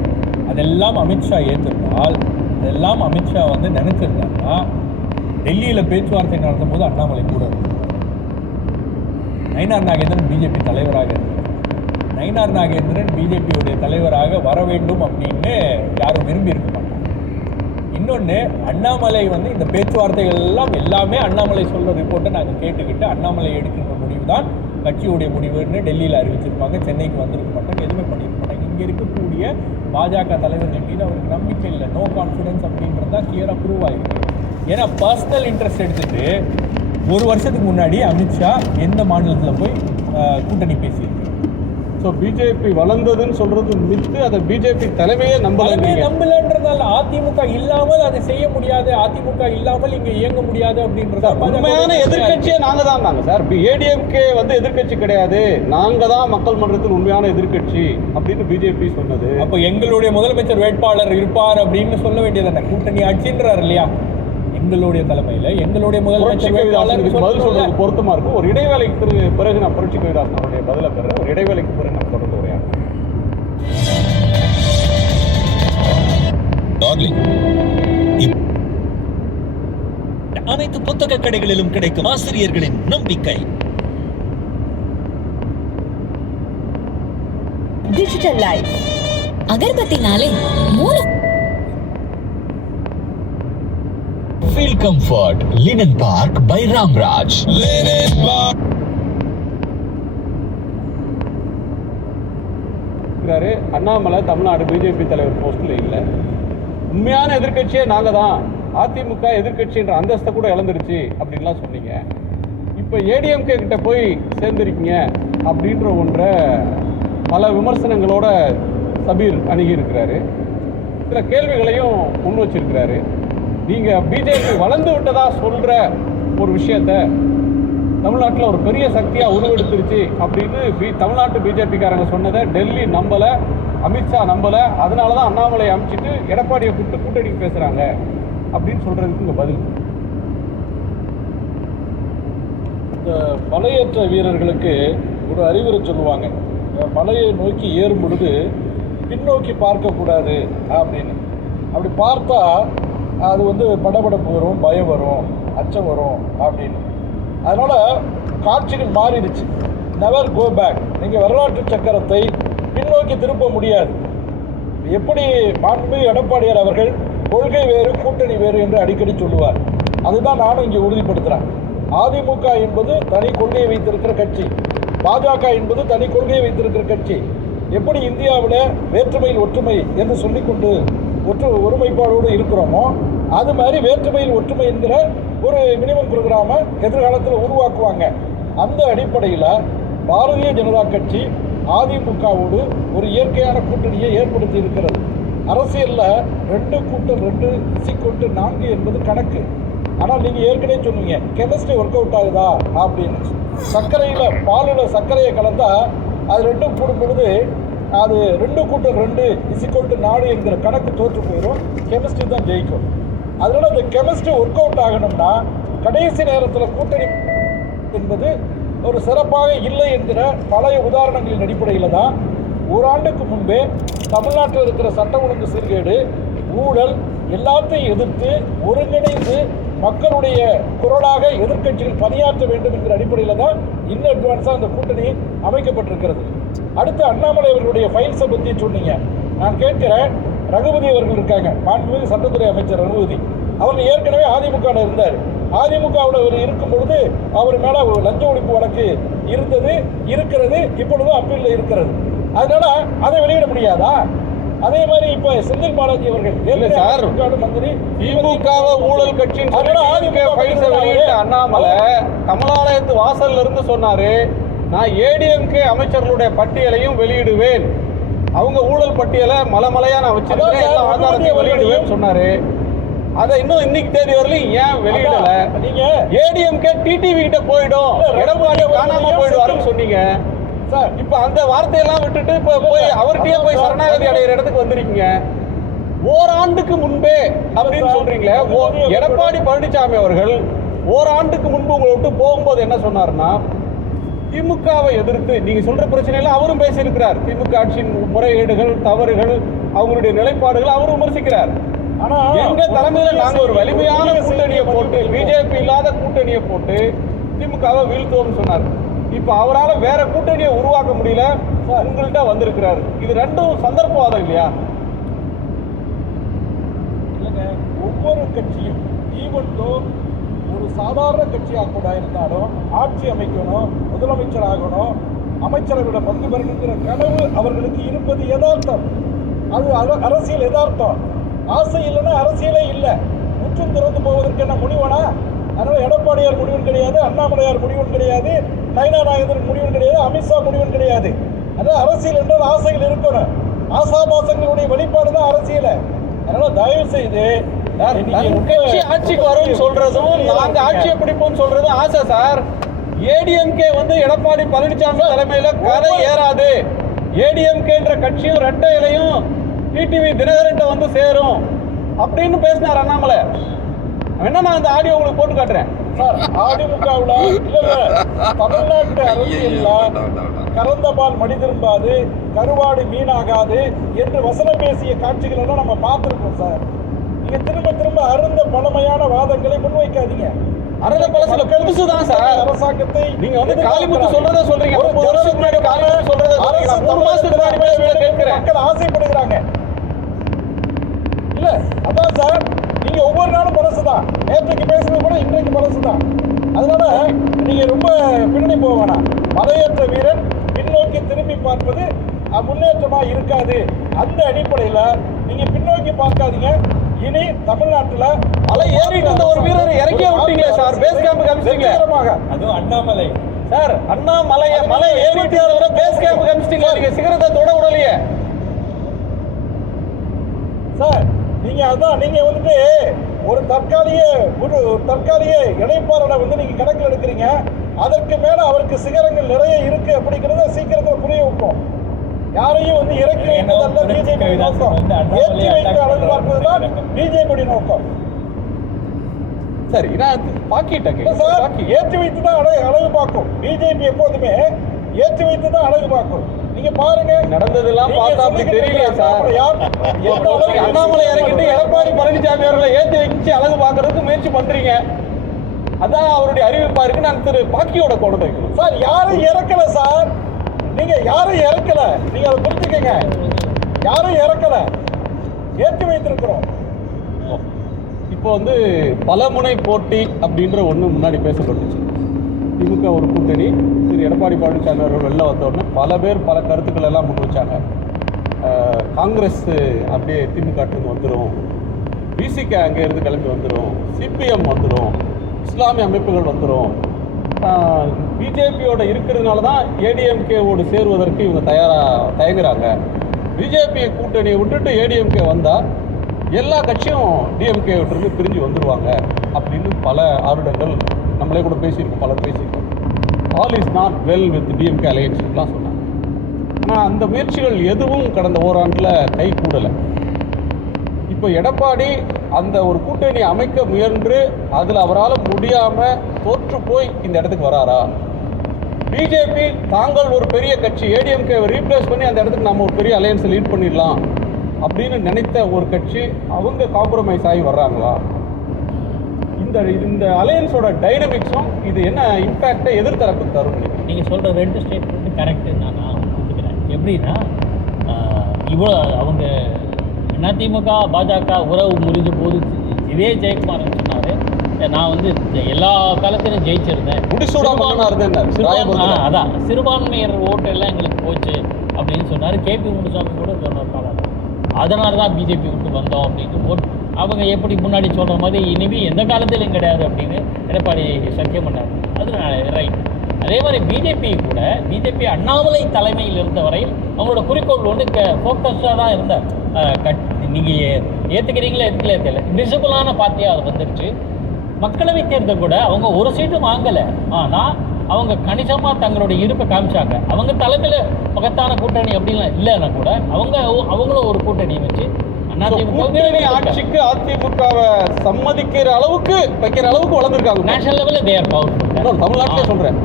அதெல்லாம் அமித்ஷா ஏற்றிருந்தால், அதெல்லாம் அமித்ஷா நினைச்சிருந்தாங்கன்னா டெல்லியில் பேச்சுவார்த்தை நடத்தும் போது அண்ணாமலை கூட நயினார் நாகேந்திரன் பிஜேபி தலைவராக இருந்தார். நயினார் நாகேந்திரன் பிஜேபியுடைய தலைவராக வர வேண்டும் அப்படின்னு யாரும் விரும்பி இருக்க மாட்டாங்க. இன்னொன்று, அண்ணாமலை இந்த பேச்சுவார்த்தைகள் எல்லாமே அண்ணாமலை சொல்கிற ரிப்போர்ட்டை நாங்கள் கேட்டுக்கிட்டு அண்ணாமலை எடுக்கின்ற முடிவு தான் கட்சியுடைய முடிவுன்னு டெல்லியில் அறிவிச்சிருப்பாங்க. சென்னைக்கு வந்திருக்க மாட்டாங்க, எதுவுமே பண்ணியிருக்க மாட்டாங்க. இங்கே இருக்கக்கூடிய பாஜக தலைவர்கள் மீது அவருக்கு நம்பிக்கை இல்லை, நோ கான்ஃபிடன்ஸ் அப்படின்றது தான் கிளியராக ப்ரூவ் ஆகிருக்கு. ஏன்னா பர்சனல் இன்ட்ரெஸ்ட் எடுத்துட்டு ஒரு வருஷத்துக்கு முன்னாடி அமித்ஷா எந்த மாநிலத்தில் போய் கூட்டணி பேசியிருக்கு. ஸோ பிஜேபி வளர்ந்ததுன்னு சொல்றது மித்து, அதை பிஜேபி தலைமையே நம்பலன்றதால அதிமுக இல்லாமல் அதை செய்ய முடியாது, அதிமுக இல்லாமல் இங்கே இயங்க முடியாது அப்படின்றத உண்மையான எதிர்கட்சியே நாங்க தான் சார். ஏடிஎம்கே எதிர்கட்சி கிடையாது, நாங்க தான் மக்கள் மன்றத்தின் உண்மையான எதிர்கட்சி அப்படின்னு பிஜேபி சொன்னது. அப்போ எங்களுடைய முதலமைச்சர் வேட்பாளர் இருப்பார் அப்படின்னு சொல்ல வேண்டியது கூட்டணி ஆட்சின்றார் இல்லையா? எங்களுடைய தலைமையில் எங்களுடைய முதலமைச்சர் பதில் சொல்றது பொருத்தமா இருக்கும். ஒரு இடைவேளைக்கு பிறகு நான் புரட்சி கவிதாசன் அவருடைய பதிலை பெறேன். ஒரு இடைவேளைக்கு பிறகு நம்ம தொடர்ந்து உரையாடுறோம். அனைத்து புத்தக கடைகளிலும் கிடைக்கும் ஆசிரியர்களின் நம்பிக்கை. டிஜிட்டல் லைஃப் அகர்பத்தினாலே Feel comfort. Linen Park by Ramraj. Linen Park. Annamalai Tamil Nadu BJP தலைவர் போஸ்ட்ல இல்லை. உண்மையான எதிர்கட்சியே நாங்க தான், அதிமுக எதிர்கட்சின்ற அந்தஸ்தை கூட இழந்துருச்சு அப்படின்லாம் சொன்னீங்க. இப்போ ஏடிஎம்கே கிட்ட போய் சேர்ந்திருக்கீங்க அப்படின்ற ஒன்றை பல விமர்சனங்களோட சபீர் அணுகி இருக்கிறாரு. சில கேள்விகளையும் முன் வச்சிருக்கிறாரு. நீங்க பிஜேபி வளர்ந்து விட்டதா சொல்ற ஒரு விஷயத்த தமிழ்நாட்டில் ஒரு பெரிய சக்தியா உருவெடுத்துருச்சு அப்படின்னு தமிழ்நாட்டு பிஜேபிக்காரங்க சொன்னதை டெல்லி நம்பல, அமித்ஷா நம்பல. அதனாலதான் அண்ணாமலையை அமைச்சிட்டு எடப்பாடியை கூப்பிட்டு கூட்டணிக்கு பேசுறாங்க அப்படின்னு சொல்றதுக்கு உங்க பதில்? இந்த மலையேற்ற வீரர்களுக்கு ஒரு அறிவுரை சொல்லுவாங்க. மலையை நோக்கி ஏறும் பொழுது பின்னோக்கி பார்க்கக்கூடாது அப்படின்னு. அப்படி பார்த்தா அது வந்து படபடப்பு வரும், பயம் வரும், அச்சம் வரும் அப்படின்னு. அதனால் காட்சிகள் மாறிடுச்சு. Never go back. நீங்கள் வரலாற்று சக்கரத்தை பின்னோக்கி திருப்ப முடியாது. எப்படி மாண்புமிகு எடப்பாடியார் அவர்கள் கொள்கை வேறு கூட்டணி வேறு என்று அடிக்கடி சொல்லுவார். அதுதான் நானும் இங்கே உறுதிப்படுத்துகிறேன். அதிமுக என்பது தனி கொள்கையை வைத்திருக்கிற கட்சி, பாஜக என்பது தனி கொள்கையை வைத்திருக்கிற கட்சி. எப்படி இந்தியாவில் வேற்றுமையில் ஒற்றுமை என்று சொல்லிக்கொண்டு ஒருமைப்பாடோடு இருக்கிறோமோ அது மாதிரி வேற்றுமையில் ஒற்றுமை என்கிற ஒரு மினிமம் ப்ரோக்ராமை எதிர்காலத்தில் உருவாக்குவாங்க. அந்த அடிப்படையில் பாரதிய ஜனதா கட்சி அதிமுகவோடு ஒரு இயற்கையான கூட்டணியை ஏற்படுத்தி இருக்கிறது. அரசியலில் 2+2=4 என்பது கணக்கு. ஆனால் நீங்கள் ஏற்கனவே சொன்னீங்க கெமிஸ்ட்ரி ஒர்க் அவுட் ஆகுதா அப்படின்னு. பாலில் சர்க்கரையை கலந்தால் அது 2 கூடும் பொழுது அது 2+2=4 என்கிற கணக்கு தோற்று போயிடும். கெமிஸ்ட்ரி தான் ஜெயிக்கும். அதனால் அந்த கெமிஸ்ட்ரி ஒர்க் அவுட் ஆகணும்னா கடைசி நேரத்தில் கூட்டணி என்பது ஒரு சிறப்பாக இல்லை என்கிற பழைய உதாரணங்களின் அடிப்படையில் தான் ஓராண்டுக்கு முன்பே தமிழ்நாட்டில் இருக்கிற சட்ட ஒழுங்கு சீர்கேடு, ஊழல் எல்லாத்தையும் எதிர்த்து ஒருங்கிணைந்து மக்களுடைய குரலாக எதிர்க்கட்சிகள் பணியாற்ற வேண்டும் என்கிற அடிப்படையில் தான் இன்னும் அட்வான்ஸாக அந்த கூட்டணி அமைக்கப்பட்டிருக்கிறது. அடுத்து அண்ணாமலை அவர்களுடைய ஃபைல்ஸை பற்றி சொன்னீங்க. நான் கேட்கிறேன், ரகுபதி அவர்கள் இருக்காங்க, மாண்புமிகு சட்டத்துறை அமைச்சர் ரகுபதி. அவர் ஏற்கனவே அதிமுகவில் இருந்தார். அதிமுகவில் அவர் இருக்கும் பொழுது அவர் மேலே லஞ்ச ஒழிப்பு வழக்கு இருக்கிறது, இப்பொழுதும் அப்பீலில் இருக்கிறது. அதனால அதை வெளியிட முடியாதா? அதே மாதிரி இப்ப செந்தில் பாலாஜி அவர்கள் மந்திரி, திமுக ஊழல் கட்சி அண்ணாமலை கமலாலயத்து வாசல்ல இருந்து சொன்னாரு, நான் ஏடிஎம்கே அமைச்சர்களுடைய பட்டியலையும் வெளியிடுவேன், அவங்க ஊழல் பட்டியலை மலைமலையா நான் வச்சிருக்கேன் வெளியிடுவேன் சொன்னாரு. அதை இன்னும் இன்னைக்கு தேதி வரலையும் ஏன் வெளியிடல? நீங்க ஏடிஎம்கே டிடிவி கிட்ட போயிடும், எடப்பாடி காணாம போயிடுவாருன்னு சொன்னீங்க சார். இப்ப அந்த வார்த்தையெல்லாம் விட்டுட்டு இப்ப போய் அவர்கிட்டயே போய் சரணாகதி அடைகிற இடத்துக்கு வந்திருக்கீங்க. ஓராண்டுக்கு முன்பே அப்படின்னு சொல்றீங்களே, எடப்பாடி பழனிசாமி அவர்கள் ஓராண்டுக்கு முன்பு உங்களை விட்டு போகும்போது என்ன சொன்னார்னா, திமுகவை எதிர்த்து நீங்க சொல்ற பிரச்சனையில அவரும் பேசியிருக்கிறார். திமுக ஆட்சியின் முறைகேடுகள், தவறுகள், அவங்களுடைய நிலைப்பாடுகள் அவரும் விமர்சிக்கிறார். ஆனா எங்க தலைமையில நாங்க ஒரு வலிமையான கூட்டணியை போட்டு, பிஜேபி இல்லாத கூட்டணியை போட்டு திமுகவை வீழ்த்துவோம்னு சொன்னார். இப்ப அவரால் வேற கூட்டணியை உருவாக்க முடியல, உங்கள்கிட்ட வந்திருக்கிறாரு. இது ரெண்டும் சந்தர்ப்பவாதம் இல்லையா? இல்லைங்க, ஒவ்வொரு கட்சியும் ஈவன்தோ ஒரு சாதாரண கட்சியாக கூட இருந்தாலும் ஆட்சி அமைக்கணும், முதலமைச்சர் ஆகணும், அமைச்சரவையோட பங்கு பெறணுங்கிற கனவு அவர்களுக்கு இருப்பது யதார்த்தம். அது அரசியல் யதார்த்தம். ஆசை இல்லைன்னா அரசியலே இல்லை. முற்றும் திறந்து போவதற்கு என்ன முடிவனா? அதனால் எடப்பாடியார் முடிவும் கிடையாது, அண்ணாமலையார் முடிவும் கிடையாது, நயினா நாகேந்திரன் முடிவும் கிடையாது, அமித்ஷா முடிவும் கிடையாது. அதனால் அரசியல் என்றால் ஆசைகள் இருக்கணும். ஆசாபாசங்களுடைய வெளிப்பாடு தான் அரசியலை. அதனால் தயவு செய்து ஆட்சிக்கு வரும் சொல்றதும் நாங்க ஆட்சியை பிடிப்போம் சொல்றதும் ஆசை சார். ஏடிஎம்கே எடப்பாடி பழனிசாமி தலைமையில கரை ஏறாது. ஏடிஎம்கேன்ற கட்சியும் ரெட்டை இலையும் டிடிவி தினகரன் சேரும் அப்படின்னு பேசினார் அண்ணாமலை. வேணா நான் இந்த ஆடியோ உங்களுக்கு போட்டு காட்டுறேன் சார். அதிமுகவில் தமிழ்நாட்டு அரசியல்ல கறந்த பால் மடி திரும்பாது, கருவாடு மீனாகாது என்று வசனம் பேசிய காட்சிகள் எல்லாம் நம்ம பார்த்துருக்கோம் சார். நீங்க திரும்ப திரும்ப அருந்த பழமையான வாதங்களை முன்வைக்காதீங்க. அருந்த பழசுல புதுசுதான் சார். அரசாங்கத்தை நீங்க காளிமுத்து சொல்றத சொல்றீங்க, 30 வருஷத்துக்கு முன்னாடி காளிமுத்து சொல்றத சொல்றீங்க, 3 மாசத்துக்கு முன்னாடி பேசுறத கேட்கிறேன். மக்கள் ஆசைப்படுகிறாங்க இல்ல? அதான் சார், நீங்க ஒவ்வொரு நாளும் பழசுதான். நேற்றைக்கு பேசுறது கூட இன்றைக்கு பழசுதான். அதனால நீங்க ரொம்ப பின்னணி போக வேணாம். மலையேற்ற வீரன் பின்னோக்கி திரும்பி பார்ப்பது முன்னேற்றமா இருக்காது. அந்த அடிப்படையில் நீங்க பின்னோக்கி பார்க்காதீங்க. இனி தமிழ்நாட்டில் மலை ஏறிட்டு இருந்த ஒரு வீரர் இறக்கியே விட்டீங்களே சார், பேஸ் கேம்புக்கு அனுப்பிச்சிட்டீங்க. அதுவும் அண்ணாமலை சார், மலை ஏறிட்டு வர பேஸ் கேம்புக்கு அனுப்பிச்சிட்டீங்க. நீங்க சிகரத்தை தொட விடலையே சார். நீங்க ஒரு தற்காலிக இணைப்பாளரை நீங்க கணக்கில் எடுக்கிறீங்க. அதற்கு மேல அவருக்கு சிகரங்கள் நிறைய இருக்கு அப்படிங்கிறத சீக்கிரத்தில் புரிய வைப்போம். யாரையும் இறக்கி வைப்பதல்ல பிஜேபி நோக்கம், ஏற்றி வைக்க அளவு பார்ப்பதுதான் பிஜேபி நோக்கம். சரி நான் பாக்கிட்டேன் சார் ஏற்றி வைத்து தான் அழகு பார்க்கும். பிஜேபி எப்போதுமே ஏற்றி வைத்து தான் அழகு பார்க்கும். நீங்க பாருங்க நடந்ததெல்லாம் பார்த்தா அப்படி தெரியலையா சார்? அண்ணாமலை இறங்கிட்டு எடப்பாடி பழனிசாமி அவர்களை ஏற்றி வச்சு அழகு பார்க்கறதுக்கு முயற்சி பண்றீங்க. அதான் அவருடைய அறிவிப்பா இருக்கு. நான் திரு பாக்கியோட கோணத்தை வைக்கணும் சார். யாரும் இறக்கல சார், நீங்க யாரும் இறக்கல, நீங்க அதை புரிஞ்சுக்கங்க. யாரும் இறக்கல, ஏற்றி வைத்திருக்கிறோம். இப்போ வந்து பலமுனை போட்டி அப்படின்ற ஒன்று முன்னாடி பேசப்பட்டுச்சு. திமுக ஒரு கூட்டணி, திரு எடப்பாடி பழனிசாமி அவர்கள் வெளில வந்தோடனே பல பேர் பல கருத்துக்கள் எல்லாம் முன் வச்சாங்க. காங்கிரஸ் அப்படியே திமுகட்டுக்கு வந்துடும், பிசிகே அங்கேருந்து கிளம்பி வந்துடும், சிபிஎம் வந்துடும், இஸ்லாமிய அமைப்புகள் வந்துடும், பிஜேபியோட இருக்கிறதுனால தான் ஏடிஎம்கேவோடு சேருவதற்கு இவங்க தயங்குறாங்க. பிஜேபி கூட்டணியை விட்டுட்டு ஏடிஎம்கே வந்தால் எல்லா கட்சியும் டிஎம்கே விட்டுருந்து பிரிஞ்சு வந்துடுவாங்க அப்படின்னு பல ஆருடங்கள் நம்மளே கூட பேசியிருக்கோம், பலர் பேசியிருக்கோம். All is not well with DMK அலையன்ஸ்லாம் சொன்னாங்க. ஆனால் அந்த முயற்சிகள் எதுவும் கடந்த ஓராண்டில் கை கூடலை. இப்போ எடப்பாடி அந்த ஒரு கூட்டணி அமைக்க முயன்று அதில் அவரால் முடியாமல் தோற்று போய் இந்த இடத்துக்கு வராரா? பிஜேபி தாங்கள் ஒரு பெரிய கட்சி ஏடிஎம்கேவை ரீப்ளேஸ் பண்ணி அந்த இடத்துக்கு நம்ம ஒரு பெரிய அலையன்ஸை லீட் பண்ணிடலாம் அப்படின்னு நினைத்த ஒரு கட்சி அவங்க காம்ப்ரமைஸ் ஆகி வர்றாங்களா? இந்த அலையன்ஸோட டைனமிக்ஸும் இது என்ன இம்பேக்டை எதிர்த்தரப்பு தரும்? நீங்கள் சொல்கிற 2 ஸ்டேட்மெண்ட் கரெக்டுன்னு நான் ஒத்துக்கிறேன். எப்படின்னா இவ்வளோ அவங்க அதிமுக பாஜக உறவு முறிஞ்ச போது இதே ஜெயக்குமார்னு சொன்னார், நான் வந்து எல்லா காலத்திலும் ஜெயிச்சிருந்தேன், அதான் சிறுபான்மையர் ஓட்டு எல்லாம் எங்களுக்கு போச்சு அப்படின்னு சொன்னார். கேபி முனுசாமி கூட சொன்னார் காலம். அதனால தான் பிஜேபி விட்டு வந்தோம் அப்படின்னு அவங்க எப்படி முன்னாடி சொல்கிற மாதிரி இனிமேல் எந்த காலத்திலையும் கிடையாது அப்படின்னு எடப்பாடி சத்தியம் பண்ணார். அது ரைட். அதே மாதிரி பிஜேபி அண்ணாமலை தலைமையில் இருந்த வரையில் அவங்களோட குறிக்கோள் ஒன்று ஃபோக்கஸ்டாக தான் இருந்தார். நீங்கள் ஏற்றுக்கிறீங்களா ஏற்றுக்கல தெரியல, விசிபிளான பார்ட்டியாக அது வந்துடுச்சு. மக்களவை தேர்தல் கூட அவங்க ஒரு சீட்டும் வாங்கலை, ஆனால் அவங்க கணிசமாக தங்களுடைய இருப்பை காமிச்சாங்க. அவங்க தலைமையில் மகத்தான கூட்டணி அப்படின்லாம் இல்லைன்னா கூட அவங்களும் ஒரு கூட்டணியை வச்சு ஆட்சிக்கு அதிமுகவை சம்மதிக்கிற அளவுக்கு வைக்கிற அளவுக்கு வளர்ந்துருக்காங்க. நேஷனல் லெவலில் தே ஆர் பவர்ஃபுல். தமிழ்நாட்டிலே சொல்கிறேன்,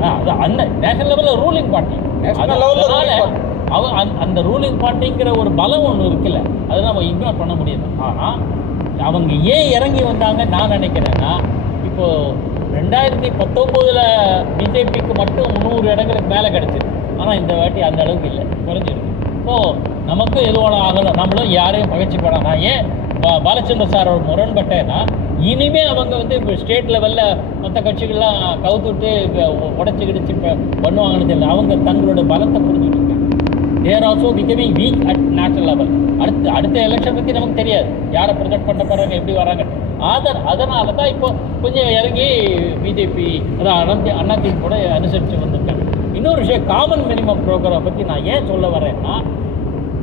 அந்த நேஷனல் லெவலில் ரூலிங் பார்ட்டி, அந்த ரூலிங் பார்ட்டிங்கிற ஒரு பலம் ஒன்று இருக்குல்ல, அதை நம்ம இக்னோர் பண்ண முடியாது. ஆனால் அவங்க ஏன் இறங்கி வந்தாங்க நான் நினைக்கிறேன்னா, இப்போது 2019 பிஜேபிக்கு மட்டும் 100 இடங்களுக்கு மேலே கிடச்சிது. ஆனால் இந்த வாட்டி அந்த அளவுக்கு இல்லை, குறைஞ்சிருக்கு. ஸோ நமக்கு எதுவான ஆகணும், நம்மளும் யாரையும் பகைச்சிப்படலாம். நான் ஏன் பாலச்சந்திர சாரோட முரண்பட்டேன்னா, இனிமேல் அவங்க வந்து இப்போ ஸ்டேட் லெவலில் மற்ற கட்சிகள்லாம் கவுத்துட்டு உடச்சி கிடச்சி பண்ணுவாங்கன்னு தெரியல. அவங்க தங்களோட பலத்தை புரிஞ்சுட்டு இருக்காங்க. There also becoming weak at national level. அடுத்த எலெக்ஷன் பற்றி நமக்கு தெரியாது, யாரை ப்ரொஜெக்ட் பண்ண போகிறாங்க, எப்படி வராங்க. அதனால தான் இப்போ கொஞ்சம் இறங்கி பிஜேபி அதான் அதிமுக கூட அனுசரித்து வந்திருக்காங்க. இன்னொரு விஷயம், காமன் மினிமம் ப்ரோக்ராம் பற்றி நான் ஏன் சொல்ல வரேன்னா,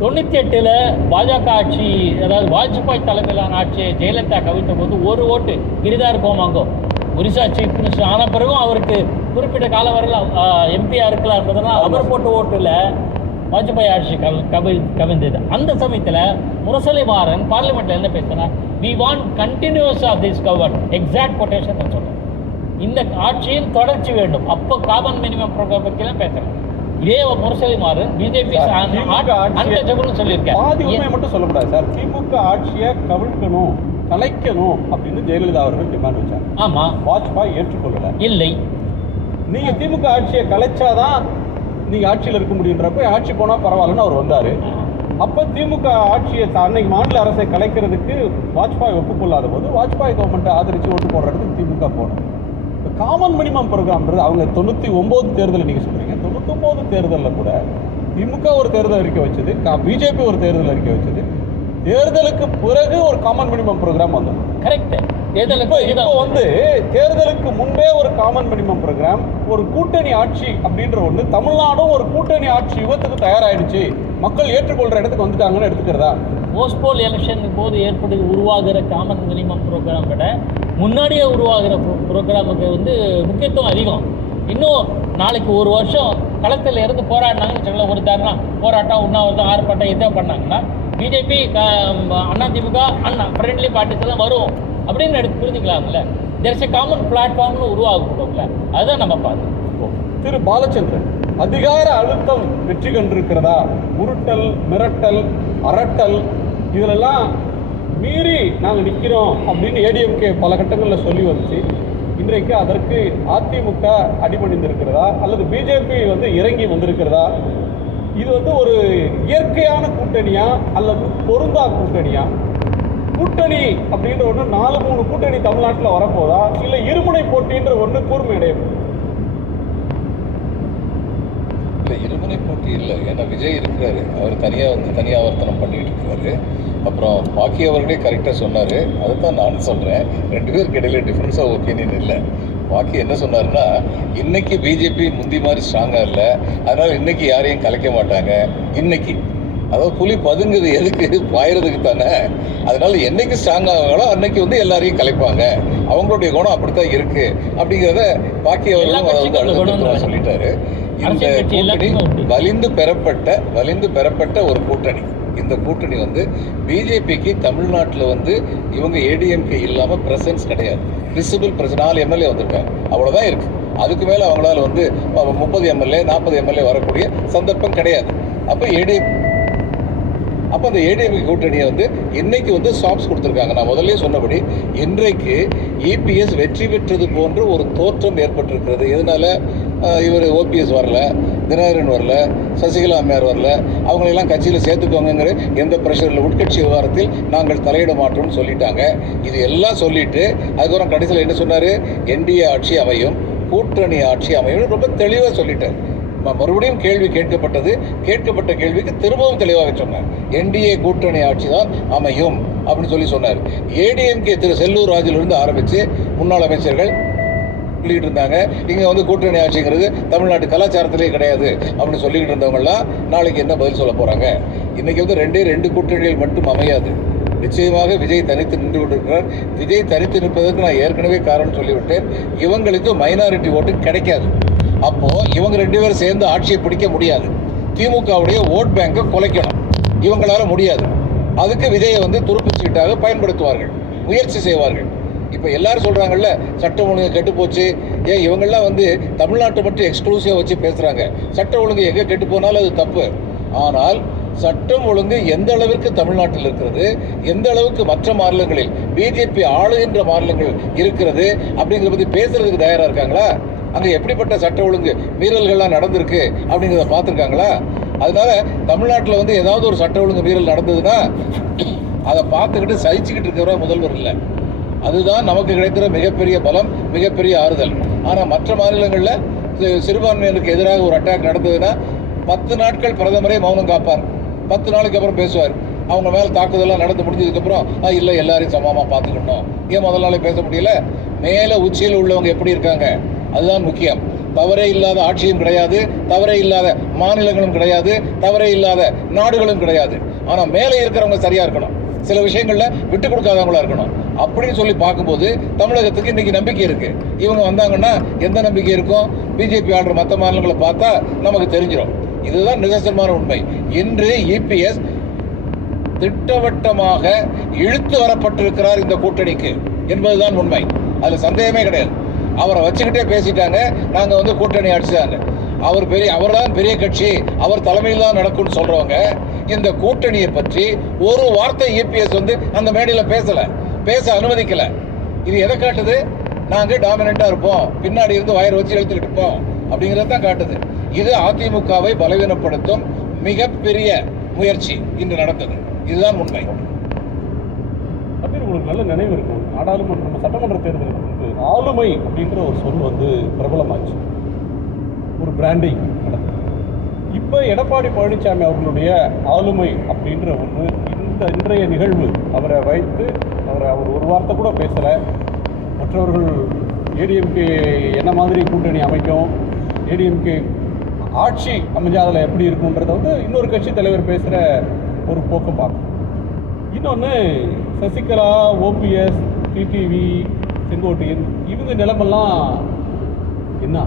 98 பாஜக ஆட்சி, அதாவது வாஜ்பாய் தலைமையிலான ஆட்சியை ஜெயலலிதா கவிழ்த்த போது ஒரு ஓட்டு கிரிதார் கோமாங்கோ ஒரிசா சீஃப் மினிஸ்டர் ஆன பிறகும் அவருக்கு குறிப்பிட்ட காலம் வரையில் எம்பியாக இருக்கலாம்ன்றதுனால அவர் போட்ட ஓட்டில் வாஜ்பாய் ஆட்சி கவிழ்ந்தது. அந்த சமயத்தில் முரசொலி மாறன் பார்லிமெண்ட்டில் என்ன பேசினார், we want continuous of this government, exact quotation நான் சொல்கிறேன், இந்த ஆட்சியில் தொடர்ச்சி வேண்டும். அப்போ காமன் மினிமம் ப்ரோக்ராம் பற்றிலாம் பேசுகிறேன். இதே முரசொலி மாறன் பிஜேபி சொல்லியிருக்கேன். பாதி உண்மை மட்டும் சொல்லக்கூடாது சார். திமுக ஆட்சியை கவிழ்க்கணும், கலைக்கணும் அப்படின்னு ஜெயலலிதா அவர்கள் டிமாண்ட் வச்சாங்க. ஆமாம், வாஜ்பாய் ஏற்றுக்கொள்ளல. இல்லை, நீங்கள் திமுக ஆட்சியை கலைச்சாதான் நீங்கள் ஆட்சியில் இருக்க முடியுன்றப்ப ஆட்சி போனால் பரவாயில்லன்னு அவர் வந்தார். அப்போ திமுக ஆட்சியை அன்னைக்கு மாநில அரசை கலைக்கிறதுக்கு வாஜ்பாய் ஒப்புக்கொள்ளாத போது வாஜ்பாய் கவர்மெண்ட்டை ஆதரித்து ஓட்டு போடுற இடத்துக்கு திமுக போகணும். இப்போ காமன் மினிமம் ப்ரோக்ராம்ன்றது அவங்க 99 தேர்தலில் நீங்கள் சொல்கிறீங்க, 99 தேர்தலில் கூட திமுக ஒரு தேர்தல் அறிக்கை வச்சது, பிஜேபி ஒரு தேர்தல் அறிக்கை வச்சது, தேர்தலுக்கு பிறகு ஒரு காமன் மினிமம் ப்ரோக்ராம் வந்தது. கரெக்ட். இப்போ வந்து தேர்தலுக்கு முன்பே ஒரு காமன் மினிமம் ப்ரோக்ராம், ஒரு கூட்டணி ஆட்சி அப்படின்ற ஒன்று, தமிழ்நாடும் ஒரு கூட்டணி ஆட்சி யுகத்துக்கு தயாராகிடுச்சு, மக்கள் ஏற்றுக்கொள்கிற இடத்துக்கு வந்துட்டாங்கன்னு எடுத்துக்கிறதா? போஸ்ட்போல் எலெக்ஷன் போது உருவாகிற காமன் மினிமம் ப்ரோக்ராம் விட முன்னாடியே உருவாகிற ப்ரோக்ராமுக்கு வந்து முக்கியத்துவம் அதிகம். இன்னும் நாளைக்கு ஒரு வருஷம் களத்தில் இருந்து போராடினாங்கன்னு சொல்ல, ஒரு தருணம் போராட்டம், உண்ணாவிரதம், ஆர்ப்பாட்டம் இதை பண்ணாங்கன்னா பிஜேபி அதிமுக ஃப்ரெண்ட்லி பார்ட்டிஸ் எல்லாம் வரும் அப்படின்னு எடுத்து புரிஞ்சுக்கலாம்ல. there's a common platformனு உருவாகும்ல, அதுதான் நம்ம பார்க்கணும். திரு பாலச்சந்திரன், அதிகார அழுத்தம் வெற்றி கண்டிருக்கிறதா? உருட்டல், மிரட்டல், அரட்டல் இதிலெல்லாம் மீறி நாங்கள் நிற்கிறோம் அப்படின்னு ஏடிஎம்கே பல கட்டங்களில் சொல்லி வந்துச்சு. இன்றைக்கு அதற்கு அதிமுக அடிபணிந்திருக்கிறதா அல்லது பிஜேபி இறங்கி வந்திருக்கிறதா? இது ஒரு இயற்கையான கூட்டணியா அல்லது பொருந்தா கூட்டணியா? கூட்டணி அப்படின்ற ஒன்று 4-3 கூட்டணி தமிழ்நாட்டில் வரப்போதா இல்லை இருமுனை போட்டின்ற ஒன்று கூர்மை அடையும்? இல்லை, இருமுனை போட்டி இல்லை. ஏன்னா விஜய் இருக்கிறாரு, அவர் தனியாவர்த்தனம் பண்ணிட்டு இருக்காரு. அப்புறம் பாக்கி அவர்களே கரெக்டாக சொன்னார், அதுதான் நானும் சொல்கிறேன். 2 பேருக்கு இடையில டிஃப்ரென்ஸ் ஆஃப் ஒப்பீனியன் இல்லை. பாக்கி என்ன சொன்னார்னா, இன்னைக்கு பிஜேபி முந்தி மாதிரி ஸ்ட்ராங்காக இல்லை, அதனால் இன்னைக்கு யாரையும் கலைக்க மாட்டாங்க. இன்னைக்கு அதாவது புலி பதுங்குது எதுக்கு? பாயறதுக்கு தானே. அதனால என்னைக்கு ஸ்ட்ராங் ஆகாங்களோ அன்னைக்கு எல்லாரையும் கலைப்பாங்க. அவங்களுடைய குணம் அப்படித்தான் இருக்கு அப்படிங்கிறத பாக்கி அவர்களும் சொல்லிட்டாரு. இந்த கூட்டணி வலிந்து பெறப்பட்ட ஒரு கூட்டணி. இந்த கூட்டணி பிஜேபிக்கு தமிழ்நாட்டில் இவங்க ஏடிஎம்கே இல்லாமல் பிரசன்ஸ் கிடையாது. விசிபிள் பிரசன்ஸ் 4 எம்எல்ஏ வந்திருக்காங்க, அவ்வளோதான் இருக்கு. அதுக்கு மேலே அவங்களால 30 எம்எல்ஏ 40 எம்எல்ஏ வரக்கூடிய சந்தர்ப்பம் கிடையாது. அப்போ அந்த ஏடிஎம்கே கூட்டணியை இன்னைக்கு ஸ்டாப்ஸ் கொடுத்துருக்காங்க. நான் முதல்ல சொன்னபடி இன்றைக்கு இபிஎஸ் வெற்றி பெற்றது போன்ற ஒரு தோற்றம் ஏற்பட்டிருக்கிறது. எதனால? இவர் ஓபிஎஸ் வரல, தினகரன் வரல, சசிகலா அம்மையார் வரல, அவங்களெல்லாம் கட்சியில் சேர்த்துக்கோங்கிற எந்த ப்ரெஷரில் உட்கட்சி விவகாரத்தில் நாங்கள் தலையிட மாட்டோம்னு சொல்லிட்டாங்க. இது எல்லாம் சொல்லிட்டு அதுக்கப்புறம் கடைசியில் என்ன சொன்னார்? என்டிஏ ஆட்சி அமையும், கூட்டணி ஆட்சி அமையும் ரொம்ப தெளிவாக சொல்லிட்டார். மறுபடியும் கேள்வி கேட்கப்பட்ட கேள்விக்கு திரும்பவும் தெளிவாக சொன்னார், என்டிஏ கூட்டணி ஆட்சி தான் அமையும் அப்படின்னு சொன்னார். ஏடிஎம்கே திரு செல்லூர் ராஜிலிருந்து ஆரம்பித்து முன்னாள் அமைச்சர்கள் சொல்லிக்கிட்டு இருந்தாங்க, இங்கே கூட்டணி ஆட்சிங்கிறது தமிழ்நாட்டு கலாச்சாரத்திலே கிடையாது அப்படின்னு சொல்லிக்கிட்டு இருந்தவங்கலாம் நாளைக்கு என்ன பதில் சொல்ல போகிறாங்க? இன்றைக்கி 2 கூட்டணிகள் மட்டும் அமையாது. நிச்சயமாக விஜய் தனித்து நின்று கொண்டிருக்கிறார். விஜய் தனித்து நிற்பதற்கு நான் ஏற்கனவே காரணம் சொல்லிவிட்டேன். இவங்களுக்கு மைனாரிட்டி ஓட்டு கிடைக்காது. அப்போ இவங்க 2 பேரும் சேர்ந்து ஆட்சியை பிடிக்க முடியாது. திமுகவுடைய ஓட் பேங்கை குலைக்கணும், இவங்களால முடியாது. அதுக்கு விஜயை துருப்பு சீட்டாக பயன்படுத்துவார்கள், முயற்சி செய்வார்கள். இப்போ எல்லாரும் சொல்கிறாங்கல்ல, சட்டம் ஒழுங்கு கெட்டு போச்சு. இவங்கெல்லாம் தமிழ்நாட்டை மட்டும் எக்ஸ்க்ளூசிவாக வச்சு பேசுகிறாங்க. சட்டம் ஒழுங்கு எங்கே கெட்டு போனாலும் அது தப்பு. ஆனால் சட்டம் ஒழுங்கு எந்த அளவிற்கு தமிழ்நாட்டில் இருக்கிறது, எந்த அளவுக்கு மற்ற மாநிலங்களில் பிஜேபி ஆளுகின்ற மாநிலங்கள் இருக்கிறது அப்படிங்கிறத பற்றி பேசுறதுக்கு தயாராக இருக்காங்களா? அங்கே எப்படிப்பட்ட சட்ட ஒழுங்கு மீறல்கள்லாம் நடந்திருக்கு அப்படிங்கிறத பார்த்துருக்காங்களா? அதனால தமிழ்நாட்டில் ஏதாவது ஒரு சட்ட ஒழுங்கு மீறல் நடந்ததுன்னா அதை பார்த்துக்கிட்டு சகிச்சுக்கிட்டு இருக்கிற முதல்வர் இல்லை. அதுதான் நமக்கு கிடைக்கிற மிகப்பெரிய பலம், மிகப்பெரிய ஆறுதல். ஆனால் மற்ற மாநிலங்களில் சிறுபான்மையினருக்கு எதிராக ஒரு அட்டாக் நடந்ததுன்னா 10 நாட்கள் பிரதமரே மௌனம் காப்பார். 10 நாளைக்கு அப்புறம் பேசுவார். அவங்க மேலே தாக்குதலாம் நடந்து முடிஞ்சதுக்கப்புறம் இல்லை எல்லாரையும் சமமாக பார்த்துக்கணும். ஏன் முதல் நாளே பேச முடியல? மேலே உச்சியில் உள்ளவங்க எப்படி இருக்காங்க அதுதான் முக்கியம். தவறே இல்லாத ஆட்சியும் கிடையாது, தவறே இல்லாத மாநிலங்களும் கிடையாது, தவறே இல்லாத நாடுகளும் கிடையாது. ஆனால் மேலே இருக்கிறவங்க சரியாக இருக்கணும், சில விஷயங்களில் விட்டு கொடுக்காதவங்களா இருக்கணும். அப்படின்னு சொல்லி பார்க்கும்போது தமிழகத்துக்கு இன்றைக்கி நம்பிக்கை இருக்குது. இவங்க வந்தாங்கன்னா எந்த நம்பிக்கை இருக்கும்? பிஜேபி ஆடுற மற்ற மாநிலங்களை பார்த்தா நமக்கு தெரிஞ்சிடும். இதுதான் நிதர்சனமான உண்மை. இன்று இபிஎஸ் திட்டவட்டமாக இழுத்து வரப்பட்டிருக்கிறார் இந்த கூட்டணிக்கு என்பதுதான் உண்மை. அதில் சந்தேகமே கிடையாது. அவரை வச்சுக்கிட்டே பேசிட்டாங்க, நாங்கள் கூட்டணி ஆட்சிதாங்க. அவர் தான் பெரிய கட்சி, அவர் தலைமையில் தான் நடக்கும்னு சொல்கிறவங்க இந்த கூட்டணியை பற்றி ஒரு வார்த்தை இபிஎஸ் அந்த மேடையில் பேச அனுமதிக்கலை. இது எதை காட்டுது? நாங்கள் டாமினண்ட்டாக இருப்போம், பின்னாடி இருந்து வயர் வச்சு எழுத்துக்கிட்டு இருப்போம் அப்படிங்கிறது தான் காட்டுது. இது அதிமுகவை பலவீனப்படுத்தும் மிகப்பெரிய முயற்சி இன்று நடந்தது. இதுதான் உண்மை. அப்படின்னு உங்களுக்கு நல்ல நினைவு இருக்கும். நாடாளுமன்ற சட்டமன்ற தேர்தலுக்கு ஆளுமை அப்படின்ற ஒரு சொல் பிரபலமாச்சு, ஒரு பிராண்டிங் நடந்தது. இப்போ எடப்பாடி பழனிசாமி அவர்களுடைய ஆளுமை அப்படின்ற ஒன்று இன்றைய நிகழ்வு அவரை வைத்து அவர் ஒரு வார்த்தை கூட பேசலை. மற்றவர்கள் ஏடிஎம்கே என்ன மாதிரி கூட்டணி அமைக்கும், ஏடிஎம்கே ஆட்சி அமைஞ்சால் அதில் எப்படி இருக்குன்றதை இன்னொரு கட்சி தலைவர் பேசுகிற ஒரு போக்கம் பார்க்கணும். இன்னொன்று சசிகலா, ஓபிஎஸ், டிடிவி, செங்கோட்டையன் இவங்க நிலைமெல்லாம் என்ன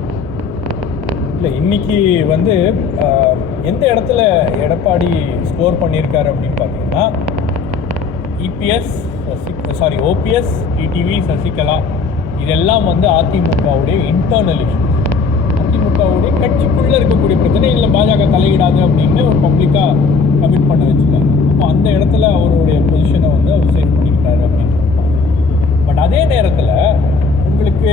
இல்லை? இன்னைக்கு எந்த இடத்துல எடப்பாடி ஸ்கோர் பண்ணியிருக்காரு அப்படின்னு பார்த்தீங்கன்னா, ஓபிஎஸ், டிடிவி, சசிகலா இதெல்லாம் வந்து அதிமுகவுடைய இன்டர்னல் இஷ்யூஸ், அதிமுகவுடைய கட்சிக்குள்ளே இருக்கக்கூடிய பிரச்சனை. இல்லை பாஜக தலையிடாது அப்படின்னு ஒரு பப்ளிக்காக கமிட் பண்ண வச்சுருக்காரு. அப்போ அந்த இடத்துல அவருடைய பொசிஷனை வந்து அவர் சேவ் பண்ணிக்கிட்டாரு அப்படின்னு. பட் அதே நேரத்தில் உங்களுக்கு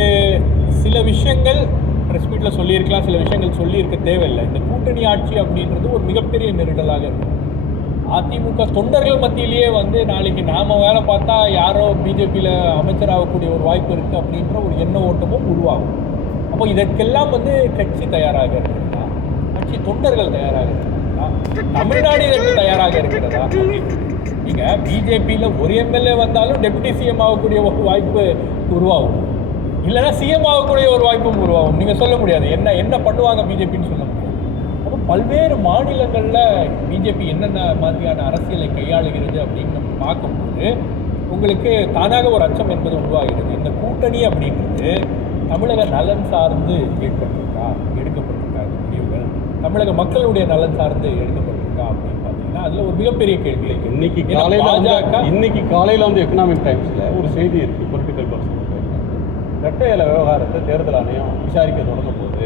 சில விஷயங்கள் ப்ரெஸ் மீட்டில் சொல்லியிருக்கலாம், சில விஷயங்கள் சொல்லியிருக்க தேவையில்லை. இந்த கூட்டணி ஆட்சி அப்படின்றது ஒரு மிகப்பெரிய நெருடலாக இருக்குது. அதிமுக தொண்டர்கள் மத்தியிலேயே வந்து நாளைக்கு நாம் வேலை பார்த்தா யாரோ பிஜேபியில் அமைச்சராகக்கூடிய ஒரு வாய்ப்பு இருக்குது அப்படின்ற ஒரு எண்ண ஓட்டமும் உருவாகும். அப்போ இதற்கெல்லாம் வந்து கட்சி தயாராக இருக்கிறதா, கட்சி தொண்டர்கள் தயாராக இருக்கிறதா, தமிழ்நாடு இதற்கு தயாராக இருக்கிறதா? நீங்கள் பிஜேபியில் ஒரு எம்எல்ஏ வந்தாலும் டெப்யூட்டி சிஎம் ஆகக்கூடிய ஒரு வாய்ப்பு உருவாகும், இல்லைன்னா சிஎம் ஆகக்கூடிய ஒரு வாய்ப்பும் உருவாகும். நீங்கள் சொல்ல முடியாது என்ன பண்ணுவாங்க பிஜேபின்னு சொல்ல முடியாது. அப்போ பல்வேறு மாநிலங்களில் பிஜேபி என்னென்ன மாதிரியான அரசியலை கையாளுகிறது அப்படின்னு நம்ம பார்க்கும்போது உங்களுக்கு தானாக ஒரு அச்சம் என்பது உருவாகிறது. இந்த கூட்டணி அப்படின்றது தமிழக நலன் சார்ந்து எடுக்கப்பட்டிருக்கா இந்த முடிவுகள், தமிழக மக்களுடைய நலன் சார்ந்து எடுக்கப்பட்டிருக்கா அப்படின்னு பார்த்தீங்கன்னா அதில் ஒரு மிகப்பெரிய கேள்வி. இன்னைக்கு காலையில் வந்து எக்கனாமிக் டைம்ஸில் ஒரு செய்தி இருக்குது. பொலிட்டிக்கல் பர்சன் இரட்டை இலை விவகாரத்தை தேர்தல் ஆணையம் விசாரிக்க தொடங்க போது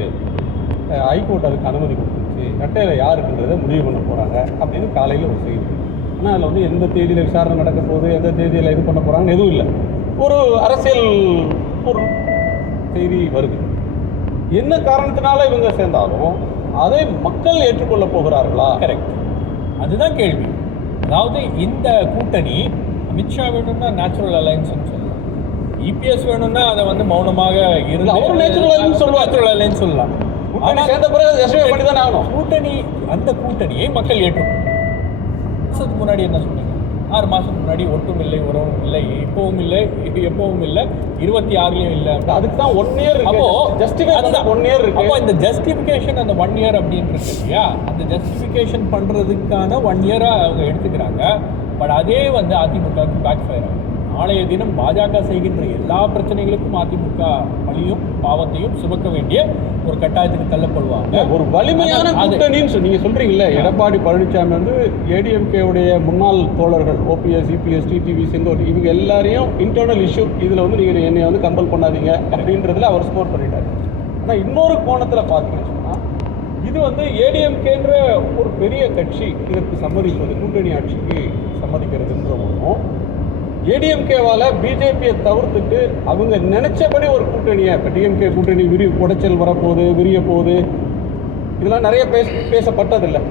ஹைகோர்ட் அதுக்கு அனுமதி கொடுத்துருச்சு, இரட்டை இலை யாருக்குன்றதை முடிவு பண்ண போகிறாங்க அப்படின்னு காலையில் ஒரு செய்தி. ஆனால் அதில் வந்து எந்த தேதியில் விசாரணை நடக்க போகுது, எந்த தேதியில் இது பண்ண போகிறாங்கன்னு எதுவும் இல்லை. ஒரு அரசியல் ஒரு செய்தி வருது. என்ன காரணத்தினால இவங்க சேர்ந்தாலும் அதை மக்கள் ஏற்றுக்கொள்ள போகிறார்களா? கரெக்ட், அதுதான் கேள்வி. அதாவது இந்த கூட்டணி அமித்ஷா வேணும்னா நேச்சுரல் அலையன்ஸ்னு சொல்லலாம், இபிஎஸ் வேணும்னா அதை வந்து மௌனமாக இருந்து அவர் நேச்சுரல் அலையன்ஸ் சொல்லலாம். ஆனால் சேர்ந்த பிறகு ஜஸ்டிஃபை பண்ணி தான் ஆகணும். அந்த கூட்டணியை மக்கள் ஏற்றுக்கணும். மாதத்துக்கு முன்னாடி என்ன சொன்னீங்க? 6 மாதத்துக்கு முன்னாடி ஒட்டும் இல்லை, உறவும் இல்லை, இப்பவும் இல்லை, எப்பவும் இல்லை, 26லையும் இல்லை. அதுக்கு தான் 1 இயர். அப்போ ஜஸ்டிஃபை 1 இயர் இருக்கு. அப்போ இந்த ஜஸ்டிஃபிகேஷன் அந்த 1 இயர் அப்படின்றது இல்லையா, அந்த ஜஸ்டிஃபிகேஷன் பண்ணுறதுக்கான 1 இயராக அவங்க எடுத்துக்கிறாங்க. பட் அதே வந்து அதிமுகவுக்கு பேக் ஃபயர் ஆகும். நாளைய தினம் பாஜக செய்கின்ற எல்லா பிரச்சனைகளுக்கும் அதிமுக பழியும் பாவத்தையும் சுமக்க வேண்டிய ஒரு கட்டாயத்துக்கு தள்ளப்படுவாங்க. ஒரு வலிமையான கூட்டணின்னு நீங்க சொல்றீங்கல்ல, எடப்பாடி பழனிசாமி வந்து ஏடிஎம்கேவுடைய முன்னாள் தோழர்கள் ஓபிஎஸ், இபிஎஸ், டிடிவி, செங்கோட்டை இவங்க எல்லாரையும் இன்டர்னல் இஷ்யூ இதில் வந்து நீங்கள் என்னை வந்து கம்பல் பண்ணாதீங்க அப்படின்றதுல அவர் ஸ்கோர் பண்ணிட்டாரு. ஆனால் இன்னொரு கோணத்தில் பார்த்தீங்கன்னு சொன்னால் இது வந்து ஏடிஎம்கேன்ற ஒரு பெரிய கட்சி இதற்கு சம்மதிப்பது, கூட்டணி ஆட்சிக்கு சம்மதிக்கிறதுன்ற ஒன்றும், ஏடிஎம்கேவால் பிஜேபியை தவிர்த்துட்டு அவங்க நினைச்சபடி ஒரு கூட்டணியை, இப்போ டிஎம்கே கூட்டணி உடைச்சல் வரப்போகுது, விரிய போகுது, இதெல்லாம் நிறைய பேசப்பட்டதில்லை.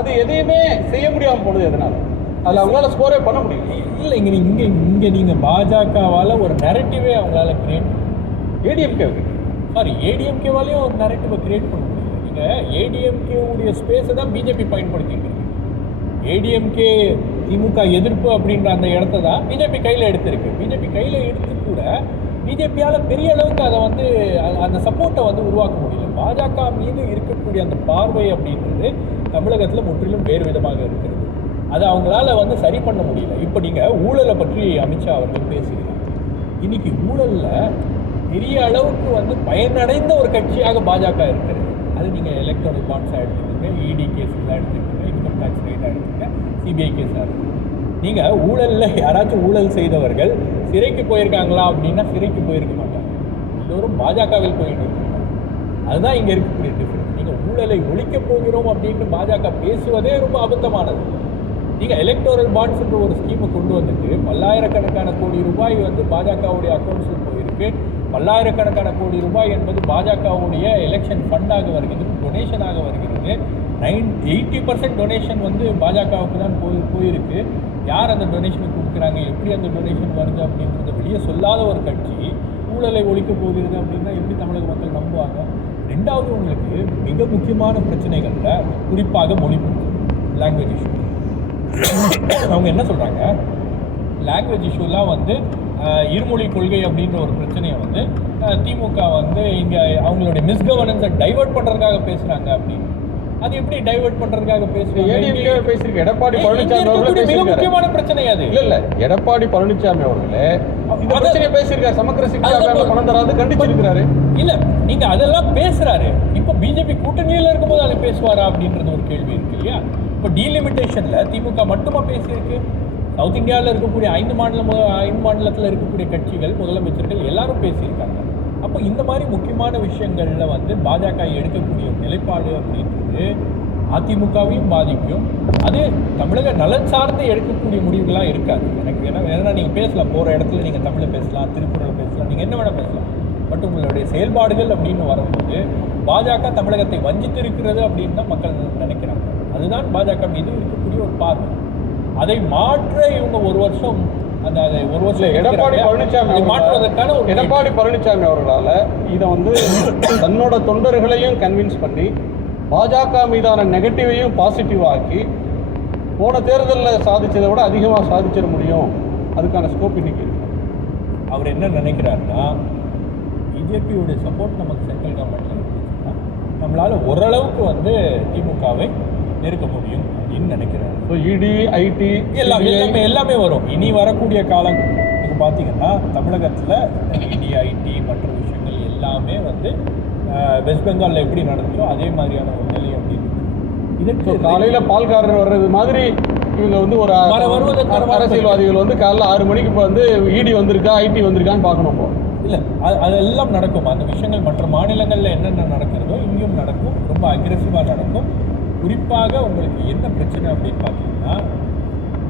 அது எதையுமே செய்ய முடியாமல் போனது எதனால்? அதில் அவங்களால ஸ்கோரே பண்ண முடியும். இல்லை, இங்கே நீங்கள் பாஜகவால் ஒரு நெரட்டிவே அவங்களால கிரியேட், ஏடிஎம்கேவாலையும் ஒரு நெரட்டிவை கிரியேட் பண்ண முடியல. நீங்கள் ஏடிஎம்கேவுடைய ஸ்பேஸை தான் பிஜேபி பயன்படுத்திட்டு இருக்கு. ஏடிஎம்கே திமுக எதிர்ப்பு அப்படின்ற அந்த இடத்த தான் பிஜேபி கையில் எடுத்திருக்கு. பிஜேபி கையில் எடுத்து கூட பிஜேபியால் பெரிய அளவுக்கு அதை வந்து அந்த சப்போர்ட்டை வந்து உருவாக்க முடியல. பாஜக மீது இருக்கக்கூடிய அந்த பார்வை அப்படின்றது தமிழகத்தில் முற்றிலும் வேறு விதமாக இருக்கிறது. அதை அவங்களால வந்து சரி பண்ண முடியல. இப்போ நீங்கள் ஊழலை பற்றி அமித்ஷா அவர்கள் பேசுகிறார். இன்னைக்கு ஊழலில் பெரிய அளவுக்கு வந்து பயனடைந்த ஒரு கட்சியாக பாஜக இருக்கிறது. அது நீங்கள் எலக்ட்ரானிக் பாண்ட்ஸாக எடுத்துக்கிட்டு, இடி கேஸஸாக எடுத்துக்கிட்டு, இன்கம் டேக்ஸ் ரேட்டாக எடுத்துக்கிட்டு, சிபிஐ கேஸாக இருக்குது. நீங்கள் ஊழலில் யாராச்சும் ஊழல் செய்தவர்கள் சிறைக்கு போயிருக்காங்களா அப்படின்னா சிறைக்கு போயிருக்க மாட்டாங்க, எல்லோரும் பாஜகவில் போயிட்டு இருக்காங்க. அதுதான் இங்கே இருக்கக்கூடிய டிஃப்ரென்ஸ். நீங்கள் ஊழலை ஒழிக்கப் போகிறோம் அப்படின்ட்டு பாஜக பேசுவதே ரொம்ப அபத்தமானது. நீங்கள் எலக்டோரல் பாண்ட்ஸ்ன்ற ஒரு ஸ்கீமை கொண்டு வந்துட்டு பல்லாயிரக்கணக்கான கோடி ரூபாய் வந்து பாஜகவுடைய அக்கௌண்ட்ஸில் போயிருக்கு. பல்லாயிரக்கணக்கான கோடி ரூபாய் என்பது பாஜகவுடைய எலெக்ஷன் ஃபண்டாக வருகிறது, டொனேஷனாக வருகிறது. 80% டொனேஷன் வந்து பாஜகவுக்கு தான் போயிருக்கு. யார் அந்த டொனேஷனுக்கு கொடுக்குறாங்க, எப்படி அந்த டொனேஷன் வருது அப்படின்றத வெளியே சொல்லாத ஒரு கட்சி ஊழலை ஒழிக்கப் போகிறது அப்படின்னா எப்படி தமிழக மக்கள் நம்புவாங்க? ரெண்டாவது, உங்களுக்கு மிக முக்கியமான பிரச்சனைகளில் குறிப்பாக மொழிபெயர்ப்பு, லாங்குவேஜ் இஷ்யூ. அவங்க என்ன சொல்கிறாங்க, லாங்குவேஜ் இஷ்யூலாம் வந்து இருமொழி கொள்கை அப்படின்ற ஒரு பிரச்சனையை வந்து திமுக வந்து இங்கே அவங்களுடைய மிஸ்கவர்னன்ஸை டைவர்ட் பண்ணுறதுக்காக பேசுகிறாங்க அப்படின்னு. அது எப்படி டைவர்ட் பண்றதுக்காக பேசிருக்கு? எடப்பாடி பழனிசாமி அவர்களே மிக முக்கியமான பிரச்சனை அது. இல்ல எடப்பாடி பழனிசாமி அவர்களே இந்த பிரச்சனையை பேசியிருக்காரு. சமக்கிர சிக்ஷா பணம் தராது கண்டிச்சிருக்கிறாரு. இல்ல நீங்க அதெல்லாம் பேசுறாரு. இப்போ பிஜேபி கூட்டணியில இருக்கும்போது அதை பேசுவாரா அப்படின்றது ஒரு கேள்வி இருக்கு இல்லையா? இப்போ டீலிமிட்டேஷன்ல திமுக மட்டுமா பேசியிருக்கு? சவுத் இந்தியாவில் இருக்கக்கூடிய 5 மாநிலத்தில் இருக்கக்கூடிய கட்சிகள், முதலமைச்சர்கள் எல்லாரும் பேசியிருக்காங்க. அப்போ இந்த மாதிரி முக்கியமான விஷயங்களில் வந்து பாஜக எடுக்கக்கூடிய நிலைப்பாடு அப்படின்றது அதிமுகவையும் பாதிக்கும். அது தமிழக நலன் சார்ந்து எடுக்கக்கூடிய முடிவுகளாக இருக்காது. எனக்கு ஏன்னா நீங்கள் பேசலாம், போகிற இடத்துல நீங்கள் தமிழை பேசலாம், திருக்குறளை பேசலாம், நீங்கள் என்ன வேணால் பேசலாம். பட் உங்களுடைய செயல்பாடுகள் அப்படின்னு வரும்போது பாஜக தமிழகத்தை வஞ்சித்திருக்கிறது அப்படின்னு தான் மக்கள் நினைக்கிறாங்க. அதுதான் பாஜக மீது இருக்கக்கூடிய ஒரு பார்வை. அதை மாற்ற இவங்க ஒரு வருஷம் எடப்பாடி பழனிசாமி அவர்களால் இதை வந்து தன்னோட தொண்டர்களையும் கன்வின்ஸ் பண்ணி பாஜக மீதான நெகட்டிவையும் பாசிட்டிவாக ஆக்கி போன தேர்தலில் சாதிச்சதை விட அதிகமாக சாதிச்சிட முடியும். அதுக்கான ஸ்கோப் இன்னைக்கு இருக்கு. அவர் என்ன நினைக்கிறாருன்னா, பிஜேபியோடைய சப்போர்ட் நமக்கு சென்ட்ரல் கவர்மெண்ட்டில் இருந்துச்சுன்னா நம்மளால் ஓரளவுக்கு வந்து திமுகவை நெருக்க முடியும் அப்படின்னு நினைக்கிறாரு. ஸோ இடி, ஐடி எல்லாமே வரும். இனி வரக்கூடிய காலம் நீங்கள் பார்த்தீங்கன்னா தமிழகத்தில் இடி, ஐடி மற்ற விஷயங்கள் எல்லாமே வந்து வெஸ்ட் பெங்காலில் எப்படி நடந்துச்சோ அதே மாதிரியான ஒரு நிலை அப்படின்னு இதுக்கு காலையில் பால்காரர் வர்றது மாதிரி இவங்க வந்து ஒரு அரசியல்வாதிகள் வந்து காலைல 6 மணிக்கு இப்போ வந்து இடி வந்திருக்கா, ஐடி வந்திருக்கான்னு பார்க்கணும். இப்போ இல்லை, அதெல்லாம் நடக்கும். அந்த விஷயங்கள் மற்ற மாநிலங்களில் என்னென்ன நடக்கிறதோ இங்கேயும் நடக்கும். ரொம்ப அக்ரெசிவாக நடக்கும். குறிப்பாக உங்களுக்கு என்ன பிரச்சனை அப்படின்னு பார்த்தீங்கன்னா,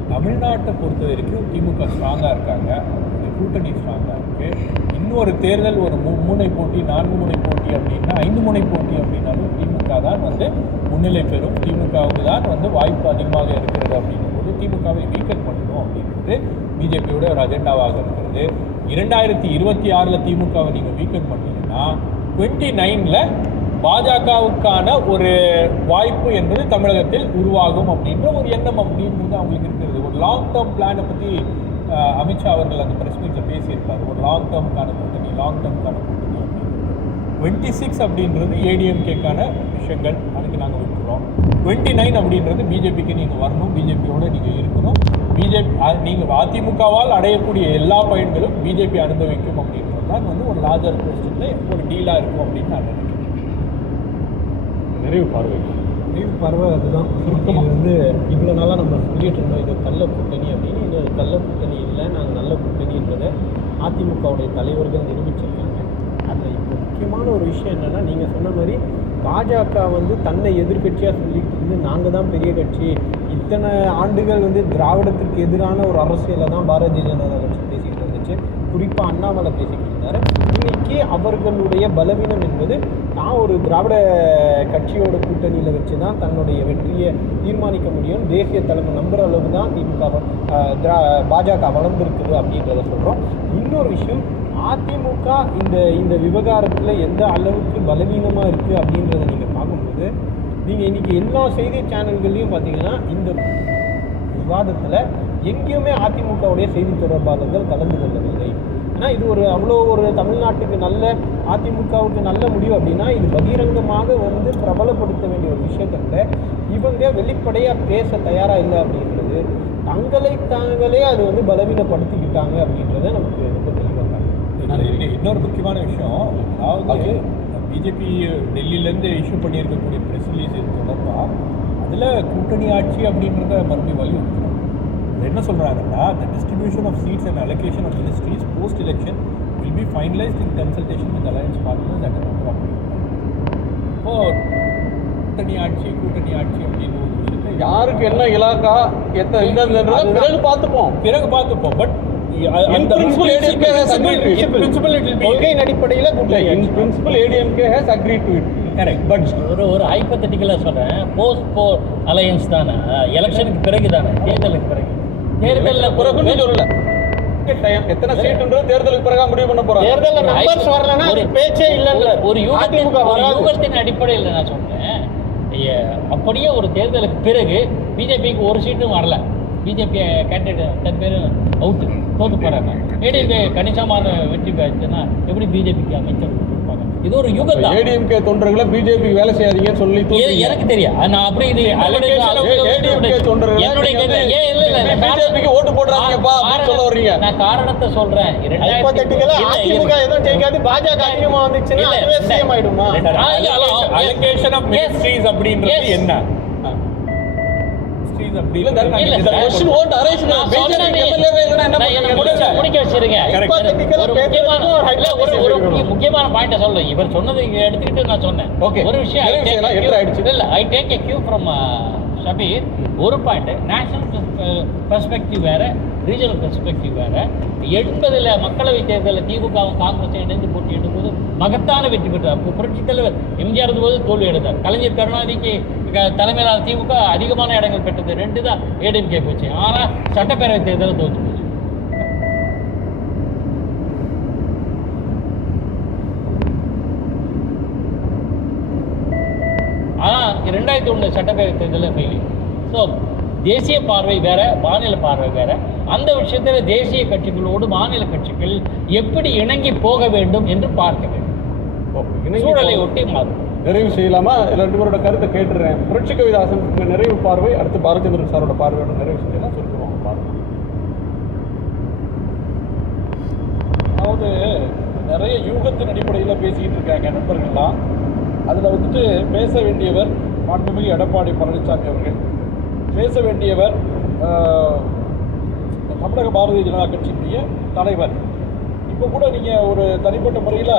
தமிழ்நாட்டை பொறுத்த வரைக்கும் திமுக ஸ்ட்ராங்காக இருக்காங்க, அவங்களுடைய கூட்டணி ஸ்ட்ராங்காக இருக்குது. இன்னொரு தேர்தல் ஒரு 3 போட்டி 4 முனை போட்டி அப்படின்னா 5 முனை போட்டி அப்படின்னாலும் திமுக தான் வந்து முன்னிலை பெறும். திமுகவுக்கு தான் வந்து வாய்ப்பு அதிகமாக இருக்கிறது அப்படிங்கும்போது திமுகவை வீக்கன் பண்ணணும் அப்படின்றது பிஜேபியோட ஒரு அஜெண்டாவாக இருக்கிறது. 2026 திமுகவை நீங்கள் வீக்கன் பண்ணீங்கன்னா 29 பாஜகவுக்கான ஒரு வாய்ப்பு என்பது தமிழகத்தில் உருவாகும் அப்படின்ற ஒரு எண்ணம் அப்படின்றது அவங்களுக்கு இருக்கிறது. ஒரு லாங் டேர்ம் பிளானை பற்றி அமித்ஷா அவர்கள் அந்த ப்ரெஸ் மீட்டில் பேசியிருப்பார். ஒரு லாங் டேர்முக்கான கூட்டணி அப்படின்னு 26 அப்படின்றது ஏடிஎம்கேக்கான விஷயங்கள், அதுக்கு நாங்கள் விட்டுறோம். 29 அப்படின்றது பிஜேபிக்கு நீங்கள் வரணும், பிஜேபியோடு நீங்கள் இருக்கணும். நீங்கள் அதிமுகவால் அடையக்கூடிய எல்லா பயன்களும் பிஜேபி அனுபவிக்கும் அப்படின்றது தான் வந்து ஒரு லார்ஜர் கொஸ்டினில் ஒரு டீலாக இருக்கும் அப்படின்னு நான் நினைக்கிறேன். நிறைவு பார்வை அதுதான். இது வந்து இவ்வளோ நாளாக நம்ம சொல்லிட்டு இருந்தோம் இது கள்ள கூட்டணி அப்படின்னு. இது கள்ள கூட்டணி இல்லை, நாங்கள் நல்ல கூட்டணின்றதை அதிமுகவுடைய தலைவர்கள் நிரூபிச்சிருக்காங்க. அதில் இப்போ முக்கியமான ஒரு விஷயம் என்னென்னா, நீங்கள் சொன்ன மாதிரி பாஜக வந்து தன்னை எதிர்கட்சியாக சொல்லிட்டு இருந்து நாங்கள் தான் பெரிய கட்சி, இத்தனை ஆண்டுகள் வந்து திராவிடத்திற்கு எதிரான ஒரு அரசியலை தான் பாரதிய ஜனதா கட்சி பேசிக்கிட்டு இருந்துச்சு. குறிப்பாக அண்ணாமலை பேசிக்கிட்டு இருந்தார். இன்றைக்கி அவர்களுடைய பலவீனம் என்பது தான் ஒரு திராவிட கட்சியோட கூட்டணியில் வச்சு தான் தன்னுடைய வெற்றியை தீர்மானிக்க முடியும், தேசிய தலைமை நம்புகிற அளவு தான் பாஜக வளர்ந்துருக்குது அப்படின்றத சொல்கிறோம். இன்னொரு விஷயம், அதிமுக இந்த விவகாரத்தில் எந்த அளவுக்கு பலவீனமாக இருக்குது அப்படின்றத நீங்கள் பார்க்கும்போது, நீங்கள் இன்றைக்கி எல்லா செய்தி சேனல்கள்லையும் பார்த்தீங்கன்னா இந்த விவாதத்தில் எங்கேயுமே அதிமுகவுடைய செய்தி தொடர்பாளர்கள் கலந்து கொள்ளவில்லை. ஆனால் இது அவ்வளோ ஒரு தமிழ்நாட்டுக்கு நல்ல, அதிமுகவுக்கு நல்ல முடிவு அப்படின்னா இது பகிரங்கமாக வந்து பிரபலப்படுத்த வேண்டிய ஒரு விஷயத்தை இவங்க வெளிப்படையாக பேச தயாராக இல்லை அப்படின்றது தாங்களே அது வந்து பலவீனப்படுத்திக்கிட்டாங்க அப்படின்றத நமக்கு ரொம்ப தெளிவாக. இன்னொரு முக்கியமான விஷயம், அதாவது பிஜேபி டெல்லியிலேருந்து இஷ்யூ பண்ணியிருக்கக்கூடிய ப்ரெஸ் ரிலீஸ் தொடர்பாக அதில் கூட்டணி ஆட்சி அப்படின்றத மறுபடியும் வலியுறுத்துறாங்க. என்ன சொல்கிறாங்கன்னா, the distribution of seats and allocation of ministries post election will be finalized in consultation with alliance partners at a number of meetings. இப்போ கூட்டணி ஆட்சி அப்படின்னு ஒரு விஷயத்தை யாருக்கு என்ன இலாக்கா பிறகு பார்த்துப்போம். பட் ஒரு ஹைபோதெட்டிக்கலா சொல்றேன், போஸ்ட் அலையன்ஸ் தானே, எலெக்ஷனுக்கு பிறகு தானே, தேர்தலுக்கு பிறகு. தேர்தலில் பிறகு சொல்லல எத்தனை சீட்டுன்றது தேர்தலுக்கு பிறகு முடிவு பண்ண போறாங்க. தேர்தலில் நம்பர்ஸ் வரலன்னா அது பேச்சே இல்ல. ஒரு யூகத்தின் அடிப்படையில் நான் சொல்றேன், அப்படியே ஒரு தேர்தலுக்கு பிறகு பிஜேபிக்கு ஒரு சீட்டும் வரல, பிஜேபி கேண்டிடேட் 10 பேரும் அவுட்டு, தோற்று போறாங்க. ஏடிஎம்கே கணிசமான வெற்றி பெற்றுன்னா எப்படி பிஜேபிக்கு அமைச்சர் கொடுப்பாங்க? இது ஒரு யுகம் தான். ஏடிஎம்கே தொண்டர்களை பிஜேபி வேலை செய்யாதீங்கன்னு சொல்லி எனக்கு தெரியும். நான் அப்படி இது பிஜேபிக்கு ஓட்டு போடுறாங்கப்பா அப்படின்னு சொல்ல வர்றீங்க. நான் காரணத்தை சொல்றேன். பாஜக அதிகமா வந்துச்சுன்னா அதுவே சேம் ஆயிடுமா? அலோகேஷன் ஆஃப் மினிஸ்ட்ரீஸ் அப்படின்றது என்ன? இண்டஸ்ட்ரீஸ் அப்படி இல்ல, that- இல்ல the sir. question won't arise. நான் BJP சொன்னேனே. MLA வே இல்லைன்னா என்ன நான் என்ன பண்ணுவீங்க? முடிக்க வச்சிருங்க. Hypothetical-ஆ ஒரு முக்கியமான இல்ல, ஒரு முக்கியமான பாயிண்ட சொல்றேன். இவர் சொன்னதை இங்க எடுத்துக்கிட்டு நான் சொன்னேன். Okay. ஒரு விஷயம் நிறைய விஷயம்லாம் enter ஆயிடுச்சு. இல்ல, I take a cue from Shabir. ஒரு பாயிண்ட் நேஷனல் பெர்ஸ்பெக்டிவ் வேற, ரீஜனல் பெர்ஸ்பெக்டிவ் வேற. 80ல் மக்களவை தேர்தலில் திமுகவும் காங்கிரஸும் இணைந்து போட்டியிடும் போது மகத்தான வெற்றி பெற்றார். புரட்சித் தலைவர் எம்ஜிஆர் இருந்தபோது தோல்வி எடுத்தார். கலைஞர் கருணாநிதிக்கு தலைமையிலான திமுக அதிகமான இடங்கள் பெற்றது. 2 தான் ஏடிஎம்கே போச்சு. ஆனால் சட்டப்பேரவை தேர்தலில் தோற்று போச்சு. ஆனால் 2001 சட்டப்பேரவை தேர்தலில் ஃபெயிலியர். ஸோ தேசிய பார்வை வேற, மாநில பார்வை வேற. அந்த விஷயத்தில் தேசிய கட்சிகளோடு மாநில கட்சிகள் எப்படி இணங்கி போக வேண்டும் என்று பார்க்க வேண்டும். சூழலை ஒட்டி மாறும். நிறைவு செய்யலாமா? ரெண்டு பேரோட கருத்தை கேட்டுறேன். புரட்சி கவிதாசன் நிறைவு பார்வை, அடுத்து பாலச்சந்திரன் சாரோட பார்வையோட நிறைவு செய்யலாம். சொல்லுவாங்க பாருங்க. அதாவது நிறைய யூகத்தின் அடிப்படையில் பேசிக்கிட்டு இருக்காங்க நண்பர்கள்லாம். அதில் வந்துட்டு பேச வேண்டியவர் மாண்புமிகு எடப்பாடி பழனிசாமி அவர்கள், பேச வேண்டியவர் தமிழக பாரதிய ஜனதா கட்சியினுடைய தலைவர். இப்போ கூட நீங்கள் ஒரு தனிப்பட்ட முறையில்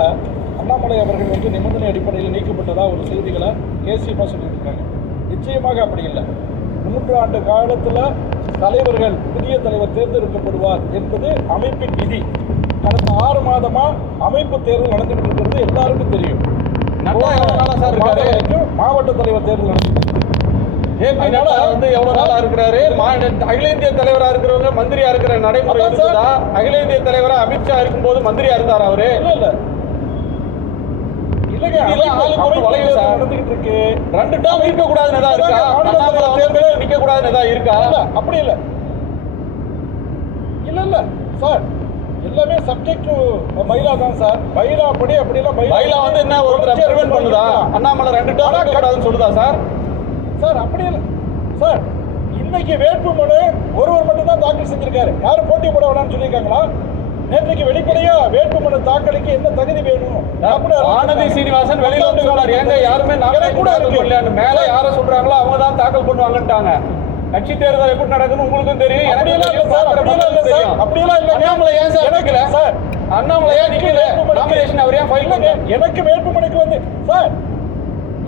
அண்ணாமலை அவர்கள் வந்து நிபந்தனை அடிப்படையில் நீக்கப்பட்டதாக ஒரு செய்திகளை கேசியமாக சொல்லிட்டு இருக்காங்க. நிச்சயமாக அப்படி இல்லை. 3 ஆண்டு காலத்தில் தலைவர்கள், புதிய தலைவர் தேர்ந்தெடுக்கப்படுவார் என்பது அமைப்பின் விதி. கடந்த 6 மாதமாக அமைப்பு தேர்தல் நடந்துகிட்டு இருக்கிறது எல்லாருக்கும் தெரியும். நட்டா எவ்வளவு நாளா சார் இருக்காரு? மாவட்ட தலைவர் தேர்தல் நடந்துட்டு ஜேபி நட்டா வந்து எவ்வளவு நாளா இருக்கிறாரு? அகில இந்திய தலைவரா இருக்கிறவங்க மந்திரியா இருக்கிற நடைமுறை இருக்குதா? அகில இந்திய தலைவரா அமித்ஷா இருக்கும்போது மந்திரியா இருந்தார் அவரு? இல்ல இல்லங்க, ஆளுக்கு வளைவு சார் நடந்துகிட்டு இருக்கு. 2 டேர்ம் இருக்க கூடாதுன்னு ஏதாவது இருக்கா? அண்ணாமலை தேர்தலில் நிக்க கூடாதுன்னு ஏதாவது இருக்கா? அப்படி இல்ல இல்ல இல்ல சார், எல்லாமே சப்ஜெக்ட் டு பைலா தான் சார். பைலா அப்படி எல்லாம் பைலா வந்து என்ன ஒருத்தரை பிரிவென்ட் பண்ணுதா? அண்ணாமலை 2 டேர்ம் இருக்க கூடாதுன்னு சொல்லுதா சார்? சார் அப்படி இல்லை சார். இன்னைக்கு வேட்புமனு ஒருவர் மட்டும் தான் தாக்கல் செஞ்சிருக்காரு. யாரும் போட்டி போட வேணாம்னு சொல்லியிருக்காங்களா? நேற்றைக்கு வெளிப்படையா வேட்புமனு தாக்கலுக்கு என்ன தகுதி வேணும்? ஆனந்தி சீனிவாசன் வெளியில வந்து சொன்னார், ஏங்க யாருமே நாங்களே கூட இல்லையான்னு. மேல யாரை சொல்றாங்களோ அவங்க தான் தாக்கல் பண்ணுவாங்கன்ட்டாங்க. கட்சி தேர்தல் எப்படி நடக்குன்னு உங்களுக்கும் தெரியும், அப்படியெல்லாம் இல்லை சார். அப்படியெல்லாம் இல்லை. அண்ணாமலை ஏன் சார் நிக்கல? சார் அண்ணாமலை ஏன் நிக்கல? நாமினேஷன் அவர் ஏன் ஃபைல் பண்ணல? எனக்கு வேட்புமனுக்கு வந்து சார்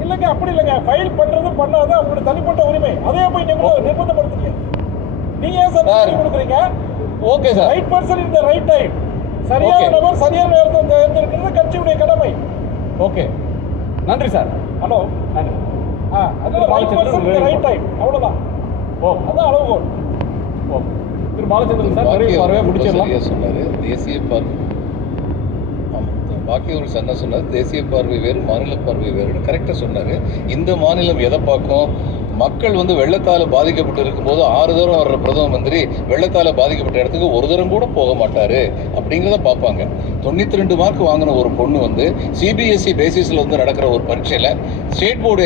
இல்லைங்க, அப்படி இல்லைங்க. ஃபைல் பண்றது பண்ணாத அவங்களோட தனிப்பட்ட உரிமை. அதே போய் நிர்பந்தப்படுத்துங்க. நீங்க ஏன் சார் நோட்டீஸ் கொடுக்குறீங்க? Okay sir. Right person in the right time. சரியான நபர் சரியான நேரத்தில் தேர்ந்தெடுக்கிறது கட்சியுடைய கடமை. ஓகே, நன்றி சார். ஹலோ, நன்றி. அதனால right person in the right time, அவ்வளவுதான். அதான் அளவுகோல். திரு பாலச்சந்திரன் சார் நிறைய பார்வையை முடிச்சிடலாம். சொன்னாரு தேசிய பார்வை. பாக்கி ஒரு சன்ன சொன்னார் தேசிய பார்வை வேறு, மாநில பார்வை வேறுன்னு கரெக்டாக சொன்னார். இந்த மாநிலம் எதை பார்க்கும்? மக்கள் வந்து வெள்ளத்தால் பாதிக்கப்பட்டு இருக்கும்போது 6 தரம் வர்ற பிரதம மந்திரி வெள்ளத்தால் பாதிக்கப்பட்ட இடத்துக்கு ஒரு தரம் கூட போக மாட்டார் அப்படிங்கிறத பார்ப்பாங்க. 92 மார்க் வாங்கின ஒரு பொண்ணு வந்து சிபிஎஸ்சி பேசிஸில் வந்து நடக்கிற ஒரு பரீட்சையில் ஸ்டேட் போர்டு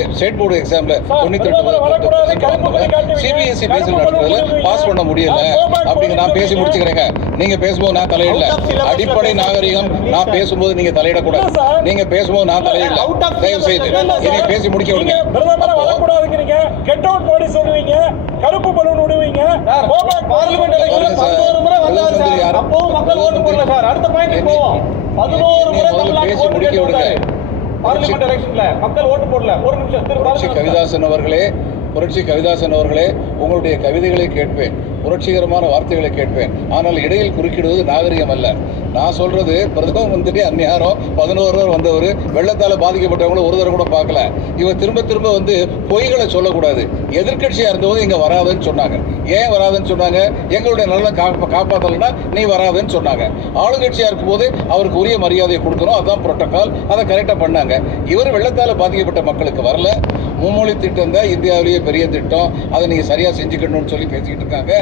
எக்ஸாமில் 92% சிபிஎஸ்சி பேஸில் நடக்கிறதுல பாஸ் பண்ண முடியல அப்படிங்க. நான் பேசி முடிச்சுக்கிறேங்க. நீங்கள் பேசும்போது நான் தலையிடல. அடிப்படை நாகரிகம், நான் பேசும்போது நீங்கள் தலையிடக்கூடாது. நீங்கள் பேசும்போது நான் தலையிடல. தயவு செய்து என்னை பேசி முடிக்க விடுங்க. கெட் அவுட் நோட்டீஸ் விடுவீங்க, கருப்பு பலூன் விடுவீங்க. பார்லிமெண்ட் எலெக்ஷன்ல 11 முறை வந்தார் சார். அப்பவும் மக்கள் ஓட்டு போடல சார். அடுத்த பாயிண்ட் போவோம். 11 முறை தமிழ்நாட்டுக்கு ஓட்டு கேட்டு வந்தாரு. பார்லிமெண்ட் எலெக்ஷன்ல மக்கள் ஓட்டு போடல. ஒரு நிமிஷம். புரட்சி கவிதாசன் அவர்களே, உங்களுடைய கவிதைகளை கேட்பேன், புரட்சிகரமான வார்த்தைகளை கேட்பேன். ஆனால் இடையில் குறுக்கிடுவது நாகரிகம் அல்ல. நான் சொல்றது பிரதம மந்திரி அந்நியாரம் 11 வந்தவர் வெள்ளத்தால் பாதிக்கப்பட்டவங்களும் ஒரு தடவை கூட பார்க்கல. இவர் திரும்ப வந்து பொய்களை சொல்லக்கூடாது. எதிர்கட்சியாக இருந்தபோது இங்கே வராதுன்னு சொன்னாங்க. ஏன் வராதுன்னு சொன்னாங்க? எங்களுடைய நல்ல காப்பாற்றலைன்னா நீ வராதுன்னு சொன்னாங்க. ஆளுங்கட்சியாக இருக்கும்போது அவருக்கு உரிய மரியாதையை கொடுக்கணும், அதுதான் புரோட்டோகால். அதை கரெக்டாக பண்ணாங்க. இவர் வெள்ளத்தால் பாதிக்கப்பட்ட மக்களுக்கு வரல. மும்மொழி திட்டம் தான் இந்தியாவிலேயே பெரிய திட்டம், அதை நீங்கள் சரியாக செஞ்சுக்கணும்னு சொல்லி பேசிக்கிட்டு இருக்காங்க.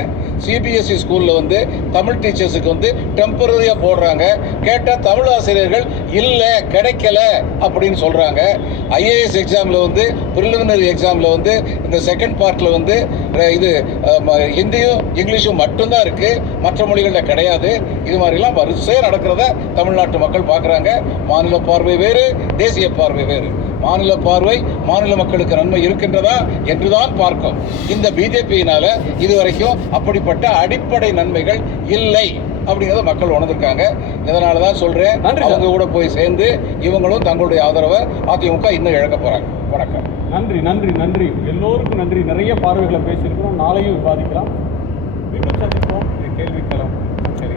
சிபிஎஸ்சி ஸ்கூலில் வந்து தமிழ் டீச்சர்ஸுக்கு வந்து டெம்பரரியாக போடுறாங்க. கேட்டால் தமிழ் ஆசிரியர்கள் இல்லை, கிடைக்கல அப்படின்னு சொல்கிறாங்க. ஐஏஎஸ் எக்ஸாமில் வந்து ப்ரிலிமினரி எக்ஸாமில் வந்து இந்த செகண்ட் பார்ட்டில் வந்து இது ஹிந்தியும் இங்கிலீஷும் மட்டும்தான் இருக்குது, மற்ற மொழிகளில் கிடையாது. இது மாதிரிலாம் வரிசையாக நடக்கிறத தமிழ்நாட்டு மக்கள் பார்க்குறாங்க. மாநில பார்வை வேறு, தேசிய பார்வை வேறு. மாநில பார்வை மாநில மக்களுக்கு நன்மை இருக்கின்றதா என்றுதான் பார்க்கும். இந்த பிஜேபியினால இதுவரைக்கும் அப்படிப்பட்ட அடிப்படை நன்மைகள் இல்லை அப்படிங்கிறத மக்கள் உணர்ந்திருக்காங்க. இதனால தான் சொல்றேன், அவங்க கூட போய் சேர்ந்து இவங்களும் தங்களுடைய ஆதரவை அதிமுக இன்னும் இழக்க போறாங்க. வணக்கம். நன்றி நன்றி நன்றி, எல்லோருக்கும் நன்றி. நிறைய பார்வைகளை பேசியிருக்கிறோம், நாளையும் விவாதிக்கலாம். மீண்டும் சந்திப்போம். கேள்விக்களம். சரி.